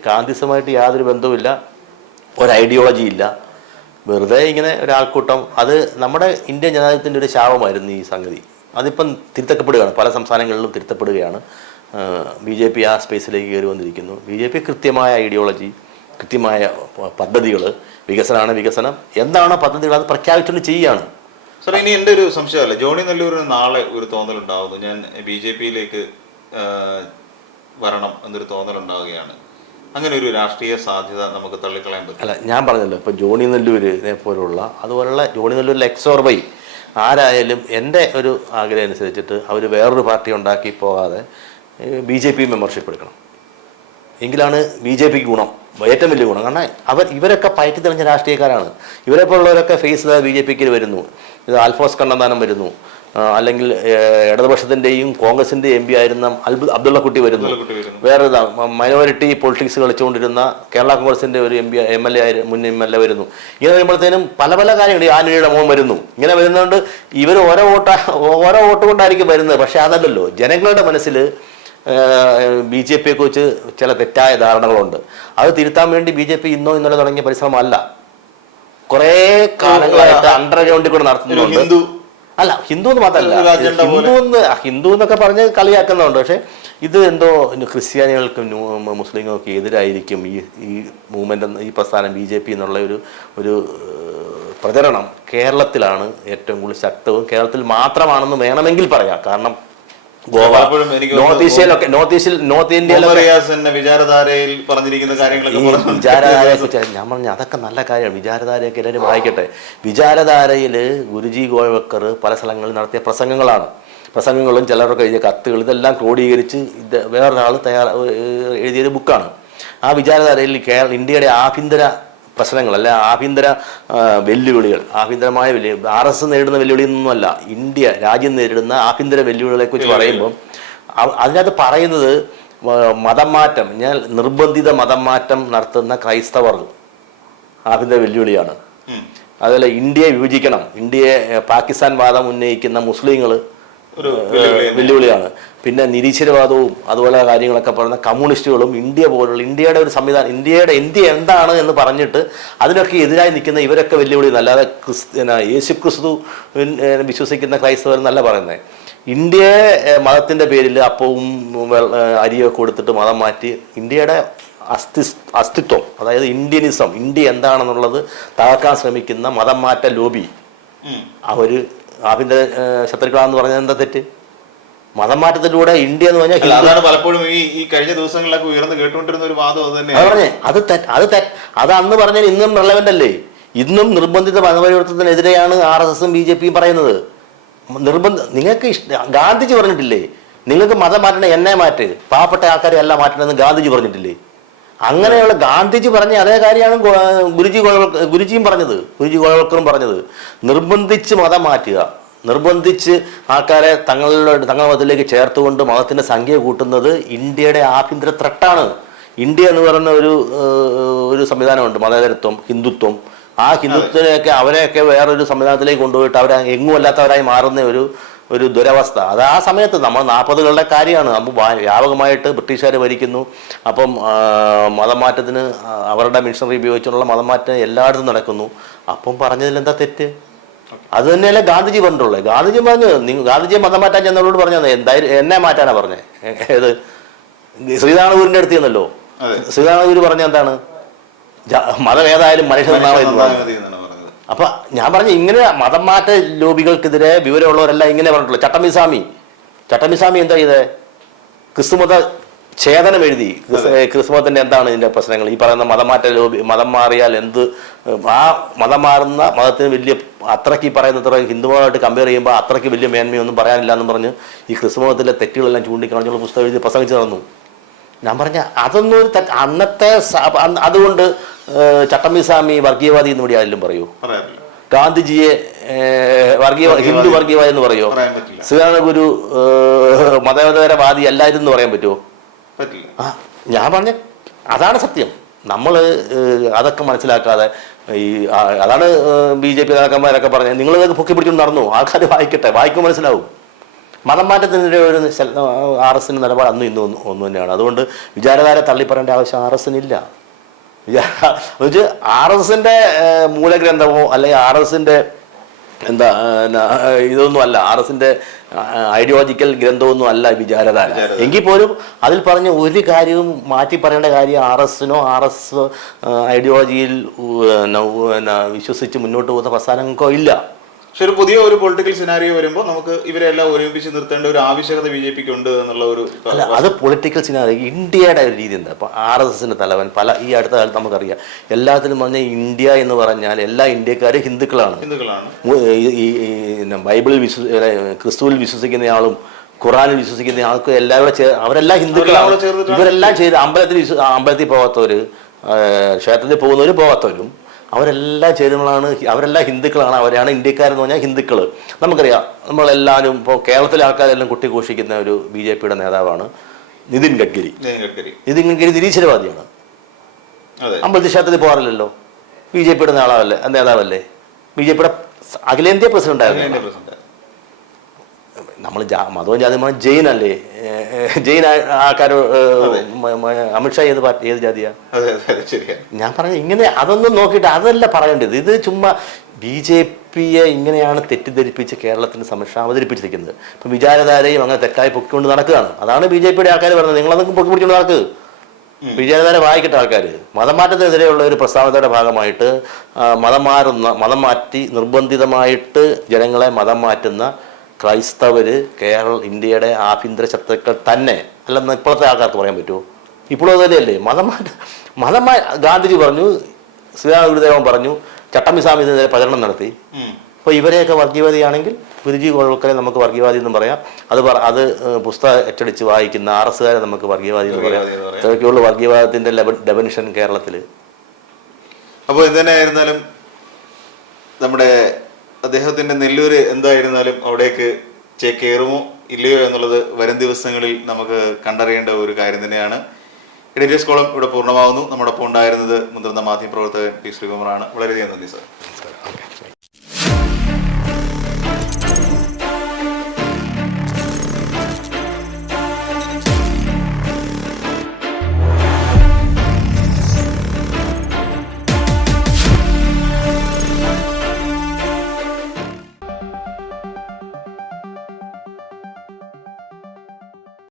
ഗാന്ധിസമായിട്ട് യാതൊരു ബന്ധവുമില്ല, ഒരു ഐഡിയോളജി ഇല്ല. വെറുതെ ഇങ്ങനെ ഒരാൾക്കൂട്ടം. അത് നമ്മുടെ ഇന്ത്യൻ ജനാധിപത്യത്തിൻ്റെ ഒരു ശാപമായിരുന്നു ഈ സംഗതി. അതിപ്പം തിരുത്തപ്പെടുകയാണ്, പല സംസ്ഥാനങ്ങളിലും തിരുത്തപ്പെടുകയാണ്. BJP ആ സ്പേസിലേക്ക് കയറി വന്നിരിക്കുന്നു. BJP കൃത്യമായ ഐഡിയോളജി, കൃത്യമായ പദ്ധതികൾ, വികസനം എന്താണോ പദ്ധതികൾ അത് പ്രഖ്യാപിച്ചുകൊണ്ട് ചെയ്യുകയാണ്. സാർ, ഇനി എൻ്റെ ഒരു സംശയമല്ല, ജോണി നെല്ലൂരിന് നാളെ ഒരു തോന്നലുണ്ടാവുന്നു, ഞാൻ BJPയിലേക്ക് വരണം എന്നൊരു തോന്നലുണ്ടാവുകയാണ്. അങ്ങനെ ഒരു രാഷ്ട്രീയ സാധ്യത നമുക്ക് തള്ളിക്കളയാൻ പറ്റും? അല്ല, ഞാൻ പറഞ്ഞല്ലോ, ഇപ്പോൾ ജോണി നെല്ലൂരിനെ പോലുള്ള അതുപോലുള്ള ജോണി നെല്ലൂരിൽ എക്സോർബൈ ആരായാലും എൻ്റെ ഒരു ആഗ്രഹം അനുസരിച്ചിട്ട് അവർ വേറൊരു പാർട്ടി ഉണ്ടാക്കി പോകാതെ BJP മെമ്പർഷിപ്പ് എടുക്കണം. എങ്കിലാണ് BJPക്ക് ഗുണം, ഏറ്റവും വലിയ ഗുണം. കാരണം ഇവരൊക്കെ പയറ്റി തെളിഞ്ഞ രാഷ്ട്രീയക്കാരാണ്. ഇവരെപ്പോലുള്ളവരൊക്കെ ഫേസ് BJPക്ക് വരുന്നു. ഇത് ആൽഫോസ് കണ്ണന്താനം വരുന്നു, അല്ലെങ്കിൽ ഇടതുപക്ഷത്തിൻ്റെയും കോൺഗ്രസിൻ്റെയും MP ആയിരുന്ന അബ്ദുള്ള കുട്ടി വരുന്നു. വേറെ മൈനോറിറ്റി പൊളിറ്റിക്സ് കളിച്ചുകൊണ്ടിരുന്ന കേരള കോൺഗ്രസിൻ്റെ ഒരു മുൻ MLA വരുന്നു. ഇങ്ങനെ വരുമ്പോഴത്തേനും പല കാര്യങ്ങൾ, ആന്റണിയുടെ മോൻ വരുന്നു. ഇങ്ങനെ വരുന്നതുകൊണ്ട് ഇവർ ഓരോ വോട്ട് കൊണ്ടായിരിക്കും വരുന്നത്. പക്ഷെ അതല്ലല്ലോ, ജനങ്ങളുടെ മനസ്സിൽ BJP കുറിച്ച് ചില തെറ്റായ ധാരണകളുണ്ട്. അത് തിരുത്താൻ വേണ്ടി BJP ഇന്നോ ഇന്നലെ തുടങ്ങിയ പരിശ്രമമല്ല, കുറേ കാലങ്ങളായിട്ട് അണ്ടർഗ്രൗണ്ടിൽ കൂടെ നടത്തുന്നുണ്ട്. അല്ല, ഹിന്ദു എന്ന് മാത്രമല്ല, ഹിന്ദു എന്നൊക്കെ പറഞ്ഞ് കളിയാക്കുന്നുണ്ട്. പക്ഷെ ഇത് എന്തോ ക്രിസ്ത്യാനികൾക്കും മുസ്ലിങ്ങൾക്കും എതിരായിരിക്കും ഈ മൂവ്മെന്റ്, ഈ പ്രസ്ഥാനം BJP എന്നുള്ള ഒരു പ്രചരണം കേരളത്തിലാണ് ഏറ്റവും കൂടുതൽ ശക്തവും, കേരളത്തിൽ മാത്രമാണെന്ന് വേണമെങ്കിൽ പറയാം. കാരണം ഗോവ, നോർത്ത് ഇന്ത്യയിലൊക്കെ വിചാരധാരയിൽ പറഞ്ഞിരിക്കുന്ന വിചാരധാരയെ കുറിച്ച് ഞാൻ പറഞ്ഞു അതൊക്കെ നല്ല കാര്യമാണ്. വിചാരധാരയൊക്കെ എല്ലാവരും വായിക്കട്ടെ. വിചാരധാരയിൽ ഗുരുജി ഗോൾവക്കർ പല സ്ഥലങ്ങളിൽ നടത്തിയ പ്രസംഗങ്ങളും ചിലരൊക്കെ എഴുതിയ കത്തുകൾ ഇതെല്ലാം ക്രോഡീകരിച്ച് വേറൊരാൾ എഴുതിയൊരു ബുക്കാണ്. ആ വിചാരധാരയിൽ ഇന്ത്യയുടെ ആഭ്യന്തര പ്രശ്നങ്ങൾ അല്ലെ ആഭ്യന്തര വെല്ലുവിളികൾ, ആഭ്യന്തരമായ RS നേരിടുന്ന വെല്ലുവിളിയൊന്നുമല്ല, രാജ്യം നേരിടുന്ന ആഭ്യന്തര വെല്ലുവിളികളെ കുറിച്ച് പറയുമ്പോൾ അതിനകത്ത് പറയുന്നത് മതം മാറ്റം, നിർബന്ധിത മതം മാറ്റം നടത്തുന്ന ക്രൈസ്തവർ ആഭ്യന്തര വെല്ലുവിളിയാണ്. അതുപോലെ ഇന്ത്യയെ വിഭജിക്കണം, പാകിസ്ഥാൻ വാദം ഉന്നയിക്കുന്ന മുസ്ലിങ്ങൾ വെല്ലുവിളിയാണ്. പിന്നെ നിരീശ്വരവാദവും അതുപോലെ കാര്യങ്ങളൊക്കെ പറയുന്ന കമ്മ്യൂണിസ്റ്റുകളും ഇന്ത്യയുടെ ഒരു സംവിധാനം, ഇന്ത്യ എന്താണ് എന്ന് പറഞ്ഞിട്ട് അതിനൊക്കെ എതിരായി നിൽക്കുന്ന ഇവരൊക്കെ വെല്ലുവിളി. അല്ലാതെ യേശുക്രിസ്തു വിശ്വസിക്കുന്ന ക്രൈസ്തവർ എന്നല്ല പറയുന്നത്. ഇന്ത്യയെ മതത്തിൻ്റെ പേരിൽ അപ്പവും അരിയൊക്കെ കൊടുത്തിട്ട് മതം മാറ്റി ഇന്ത്യയുടെ അസ്തിത്വം, അതായത് ഇന്ത്യനിസം, ഇന്ത്യ എന്താണെന്നുള്ളത് തകർക്കാൻ ശ്രമിക്കുന്ന മതം മാറ്റ ലോബി അവർ ആഭ്യന്തര ശത്രുക്കളാന്ന് പറഞ്ഞാൽ എന്താ തെറ്റ്? മതം മാറ്റത്തിലൂടെ ഇന്ത്യ എന്ന് പറഞ്ഞാൽ അതാണ് പലപ്പോഴും ഈ കഴിഞ്ഞ ദിവസങ്ങളിലൊക്കെ ഉയർന്നു കേട്ടുകൊണ്ടിരുന്ന ഒരു വാദം അത് അന്ന് പറഞ്ഞാൽ ഇന്നും റെലവന്റ് അല്ലേ? ഇന്നും നിർബന്ധിത മതപരിവർത്തനത്തിനെതിരെയാണ് RSSും BJPയും പറയുന്നത്. നിങ്ങൾക്ക് ഗാന്ധിജി പറഞ്ഞിട്ടില്ലേ നിങ്ങൾക്ക് മതം മാറ്റണേ, എന്നെ മാറ്റ്, പാവപ്പെട്ട ആൾക്കാരെ എല്ലാം മാറ്റണമെന്ന് ഗാന്ധിജി പറഞ്ഞിട്ടില്ലേ? അങ്ങനെയുള്ള ഗാന്ധിജി പറഞ്ഞ അതേ കാര്യമാണ് ഗുരുജിയും പറഞ്ഞത്, ഗുരുജി ഗോൾവക്കറും പറഞ്ഞത്. നിർബന്ധിച്ച് മതം മാറ്റുക, നിർബന്ധിച്ച് ആൾക്കാരെ തങ്ങളുടെ മതത്തിലേക്ക് ചേർത്തുകൊണ്ട് മതത്തിൻ്റെ സംഖ്യ കൂട്ടുന്നത് ഇന്ത്യയുടെ ആഭ്യന്തര ത്രട്ടാണ്. ഇന്ത്യ എന്ന് പറയുന്ന ഒരു സംവിധാനമുണ്ട്, മതേതരത്വം, ഹിന്ദുത്വം. ആ ഹിന്ദുത്വനെയൊക്കെ അവരെയൊക്കെ വേറൊരു സംവിധാനത്തിലേക്ക് കൊണ്ടുപോയിട്ട് അവരെ എങ്ങുമല്ലാത്തവരായി മാറുന്ന ഒരു ദുരവസ്ഥ. അത് ആ സമയത്ത് നമ്മൾ 40കളുടെ കാര്യമാണ്. അപ്പോൾ വ്യാപകമായിട്ട് ബ്രിട്ടീഷുകാർ ഭരിക്കുന്നു. അപ്പം മതം മാറ്റത്തിന് അവരുടെ മിഷണറി ഉപയോഗിച്ചുള്ള മതം മാറ്റം എല്ലായിടത്തും നടക്കുന്നു. അപ്പം പറഞ്ഞതിൽ എന്താ തെറ്റ്? അത് തന്നെയല്ലേ ഗാന്ധിജി പറഞ്ഞിട്ടുള്ളത്. ഗാന്ധിജി ഗാന്ധിജിയെ മതം മാറ്റാൻ ചെന്നവരോട് പറഞ്ഞത് എന്തായാലും എന്നെ മാറ്റാനാ പറഞ്ഞത്. ഏത് ശ്രീനാരായണഗുരുവിൻ്റെ അടുത്ത് ചെന്നല്ലോ. ശ്രീനാരായണഗുരു പറഞ്ഞ എന്താണ്? മതം ഏതായാലും മനുഷ്യ നന്നാമതി. അപ്പൊ ഞാൻ പറഞ്ഞു ഇങ്ങനെ മതം മാറ്റ ലോബികൾക്കെതിരെ വിവരമുള്ളവരെല്ലാം ഇങ്ങനെ പറഞ്ഞിട്ടുള്ളൂ. ചട്ടമ്പിസ്വാമി എന്താ ചെയ്തേ? ക്രിസ്തുമത ഛേദനം എഴുതി. ക്രിസ്തുമതത്തിന്റെ എന്താണ് ഇതിന്റെ പ്രശ്നങ്ങൾ, ഈ പറയുന്ന മതമാറ്റ ലോബി, മതം മാറിയാൽ എന്ത്, ആ മതം മാറുന്ന മതത്തിന് വലിയ അത്രയ്ക്ക് ഈ പറയുന്നത്ര ഹിന്ദുമതമായിട്ട് കമ്പയർ ചെയ്യുമ്പോൾ അത്രയ്ക്ക് വലിയ മേന്മയൊന്നും പറയാനില്ല എന്ന് പറഞ്ഞ് ഈ ക്രിസ്തുമതത്തിലെ തെറ്റുകളെല്ലാം ചൂണ്ടിക്കാണിച്ചുള്ള പുസ്തകം എഴുതി പ്രസംഗിച്ച് നടന്നു. ഞാൻ പറഞ്ഞ അതൊന്നും ഒരു അന്നത്തെ അതുകൊണ്ട് ചട്ടമ്പിസ്വാമി വർഗീയവാദി എന്ന് ഇവിടെ ആരെങ്കിലും പറയൂ? ഗാന്ധിജിയെ ഹിന്ദു വർഗീയവാദി എന്ന് പറയോ? ശ്രീനാരായണഗുരു മതേതരവാദി അല്ലായിരുന്നു എന്ന് പറയാൻ പറ്റുമോ? ഞാൻ പറഞ്ഞ അതാണ് സത്യം. നമ്മൾ അതൊക്കെ മനസ്സിലാക്കാതെ അതാണ് BJP നേതാക്കന്മാരൊക്കെ പറഞ്ഞത്. നിങ്ങളിതൊക്കെ പൊക്കി പിടിച്ചുകൊണ്ട് നടന്നു, ആൾക്കാർ വായിക്കട്ടെ, വായിക്കുമ്പോൾ മനസ്സിലാവും. മതം മാറ്റത്തിനെതിരെ ഒരു RSന്റെ നിലപാട് അന്നും ഇന്നും ഒന്നു തന്നെയാണ്. അതുകൊണ്ട് വിചാരധാര തള്ളിപ്പറയേണ്ട ആവശ്യം RSനില്ല. RSന്റെ മൂലഗ്രന്ഥമോ അല്ലെങ്കിൽ RSന്റെ എന്താ ഇതൊന്നും അല്ല, RSന്റെ ഐഡിയോളജിക്കൽ ഗ്രന്ഥമൊന്നും അല്ല വിചാരധാര. എങ്കിൽ പോലും അതിൽ പറഞ്ഞ ഒരു കാര്യവും മാറ്റി പറയേണ്ട കാര്യം RSനോ RS ഐഡിയോളജിയിൽ വിശ്വസിച്ച് മുന്നോട്ട് പോകുന്ന പ്രസ്ഥാനങ്ങൾക്കോ ഇല്ല. പക്ഷെ ഒരു പുതിയ ഒരു പൊളിറ്റിക്കൽ സിനാരിയോ വരുമ്പോൾ നമുക്ക് ഇവരെല്ലാം ഒരുമിച്ച് നിർത്തേണ്ട ഒരു ആവശ്യകത BJPക്ക് ഉണ്ട് എന്നുള്ള ഒരു അല്ല, അത് പൊളിറ്റിക്കൽ സിനാരിയോ. ഇന്ത്യയുടെ ഒരു രീതി എന്താ? ഇപ്പൊ RSSന്റെ തലവൻ ഈ അടുത്ത കാലത്ത് നമുക്കറിയാം, എല്ലാത്തിനും പറഞ്ഞ ഇന്ത്യ എന്ന് പറഞ്ഞാൽ എല്ലാ ഇന്ത്യക്കാരും ഹിന്ദുക്കളാണ്. ബൈബിളിൽ ക്രിസ്തുവിൽ വിശ്വസിക്കുന്നയാളും ഖുറാനിൽ വിശ്വസിക്കുന്ന ആൾക്ക് എല്ലാവരും അവരെല്ലാം ഹിന്ദുക്കളാണ്. ഇവരെല്ലാം ചെയ്ത് അമ്പലത്തിൽ പോകാത്തവര്, ക്ഷേത്രത്തിൽ പോകുന്നവരും പോകാത്തവരും അവരെല്ലാം ചേരുന്നതാണ്. അവരെല്ലാം ഹിന്ദുക്കളാണ്. അവരാണ് ഇന്ത്യക്കാരെന്ന് പറഞ്ഞാൽ ഹിന്ദുക്കൾ. നമുക്കറിയാം, നമ്മളെല്ലാവരും ഇപ്പോൾ കേരളത്തിലെ ആൾക്കാരെല്ലാം കുട്ടിഘോഷിക്കുന്ന ഒരു BJPയുടെ നേതാവാണ് നിതിൻ ഗഡ്കരി. നിരീശ്വരവാദിയാണ്. അമ്പലത്തിൽ ക്ഷേത്രത്തിൽ പോകാറില്ലല്ലോ. BJPയുടെ നേതാവല്ലേ? BJPയുടെ അഖിലേന്ത്യാ പ്രസിഡന്റ് ആയിരുന്നു. നമ്മൾ മതവും ജാതിയുമാണ് ജെയിൻ അല്ലേ, ജെയിൻ ആൾക്കാർ അമിത്ഷാ ഏത് ജാതിയാ? ഞാൻ പറഞ്ഞ ഇങ്ങനെ അതൊന്നും നോക്കിയിട്ട് അതല്ല പറയേണ്ടത്. ഇത് ചുമ്മാ BJPയെ ഇങ്ങനെയാണ് തെറ്റിദ്ധരിപ്പിച്ച് കേരളത്തിന് സമീക്ഷ അവതരിപ്പിച്ചിരിക്കുന്നത്. ഇപ്പം വിചാരധാരയും അങ്ങനെ തെറ്റായി പൊക്കിക്കൊണ്ട് നടക്കുകയാണ്. അതാണ് BJPയുടെ ആൾക്കാർ പറയുന്നത്, നിങ്ങളതൊക്കെ പൊക്കി പിടിച്ചുകൊണ്ട് നടക്കുക. വിചാരധാര വായിക്കട്ടെ ആൾക്കാർ. മതം മാറ്റത്തിനെതിരെയുള്ള ഒരു പ്രസ്താവനയുടെ ഭാഗമായിട്ട് മതം മാറ്റി നിർബന്ധിതമായിട്ട് ജനങ്ങളെ മതം മാറ്റുന്ന ക്രൈസ്തവർ ഇന്ത്യയുടെ ആഭ്യന്തര ശത്രുക്കൾ തന്നെ അല്ലെന്ന് ഇപ്പോഴത്തെ ആൾക്കാർക്ക് പറയാൻ പറ്റുമോ? ഇപ്പോഴും തന്നെയല്ലേ മതം ഗാന്ധിജി പറഞ്ഞു, ശ്രീരാമ ഗുരുദേവൻ പറഞ്ഞു, ചട്ടമ്പിസ്വാമിനെതിരെ പ്രചരണം നടത്തി. അപ്പോൾ ഇവരെയൊക്കെ വർഗീയവാദിയാണെങ്കിൽ ഗുരുജി കൊഴുക്കലെ നമുക്ക് വർഗീയവാദി എന്നും പറയാം. അത് പുസ്തകം അച്ചടിച്ച് വായിക്കുന്ന RSകാരെ നമുക്ക് വർഗീയവാദി എന്ന് പറയാം. ഇത്രയൊക്കെയുള്ള വർഗീയവാദത്തിൻ്റെ ഡെഫിനിഷൻ കേരളത്തിൽ. അപ്പോൾ എന്തുതന്നെയായിരുന്നാലും നമ്മുടെ അദ്ദേഹത്തിൻ്റെ നെല്ലൂര് എന്തായിരുന്നാലും അവിടേക്ക് കയറുമോ ഇല്ലയോ എന്നുള്ളത് വരും ദിവസങ്ങളിൽ നമുക്ക് കണ്ടറിയേണ്ട ഒരു കാര്യം തന്നെയാണ്. എഡിറ്റേഴ്സ് കോളം ഇവിടെ പൂർണ്ണമാകുന്നു. നമ്മോടൊപ്പം ഉണ്ടായിരുന്നത് മുതിർന്ന മാധ്യമപ്രവർത്തകൻ P. ശ്രീകുമാറാണ്. വളരെയധികം നന്ദി സാർ.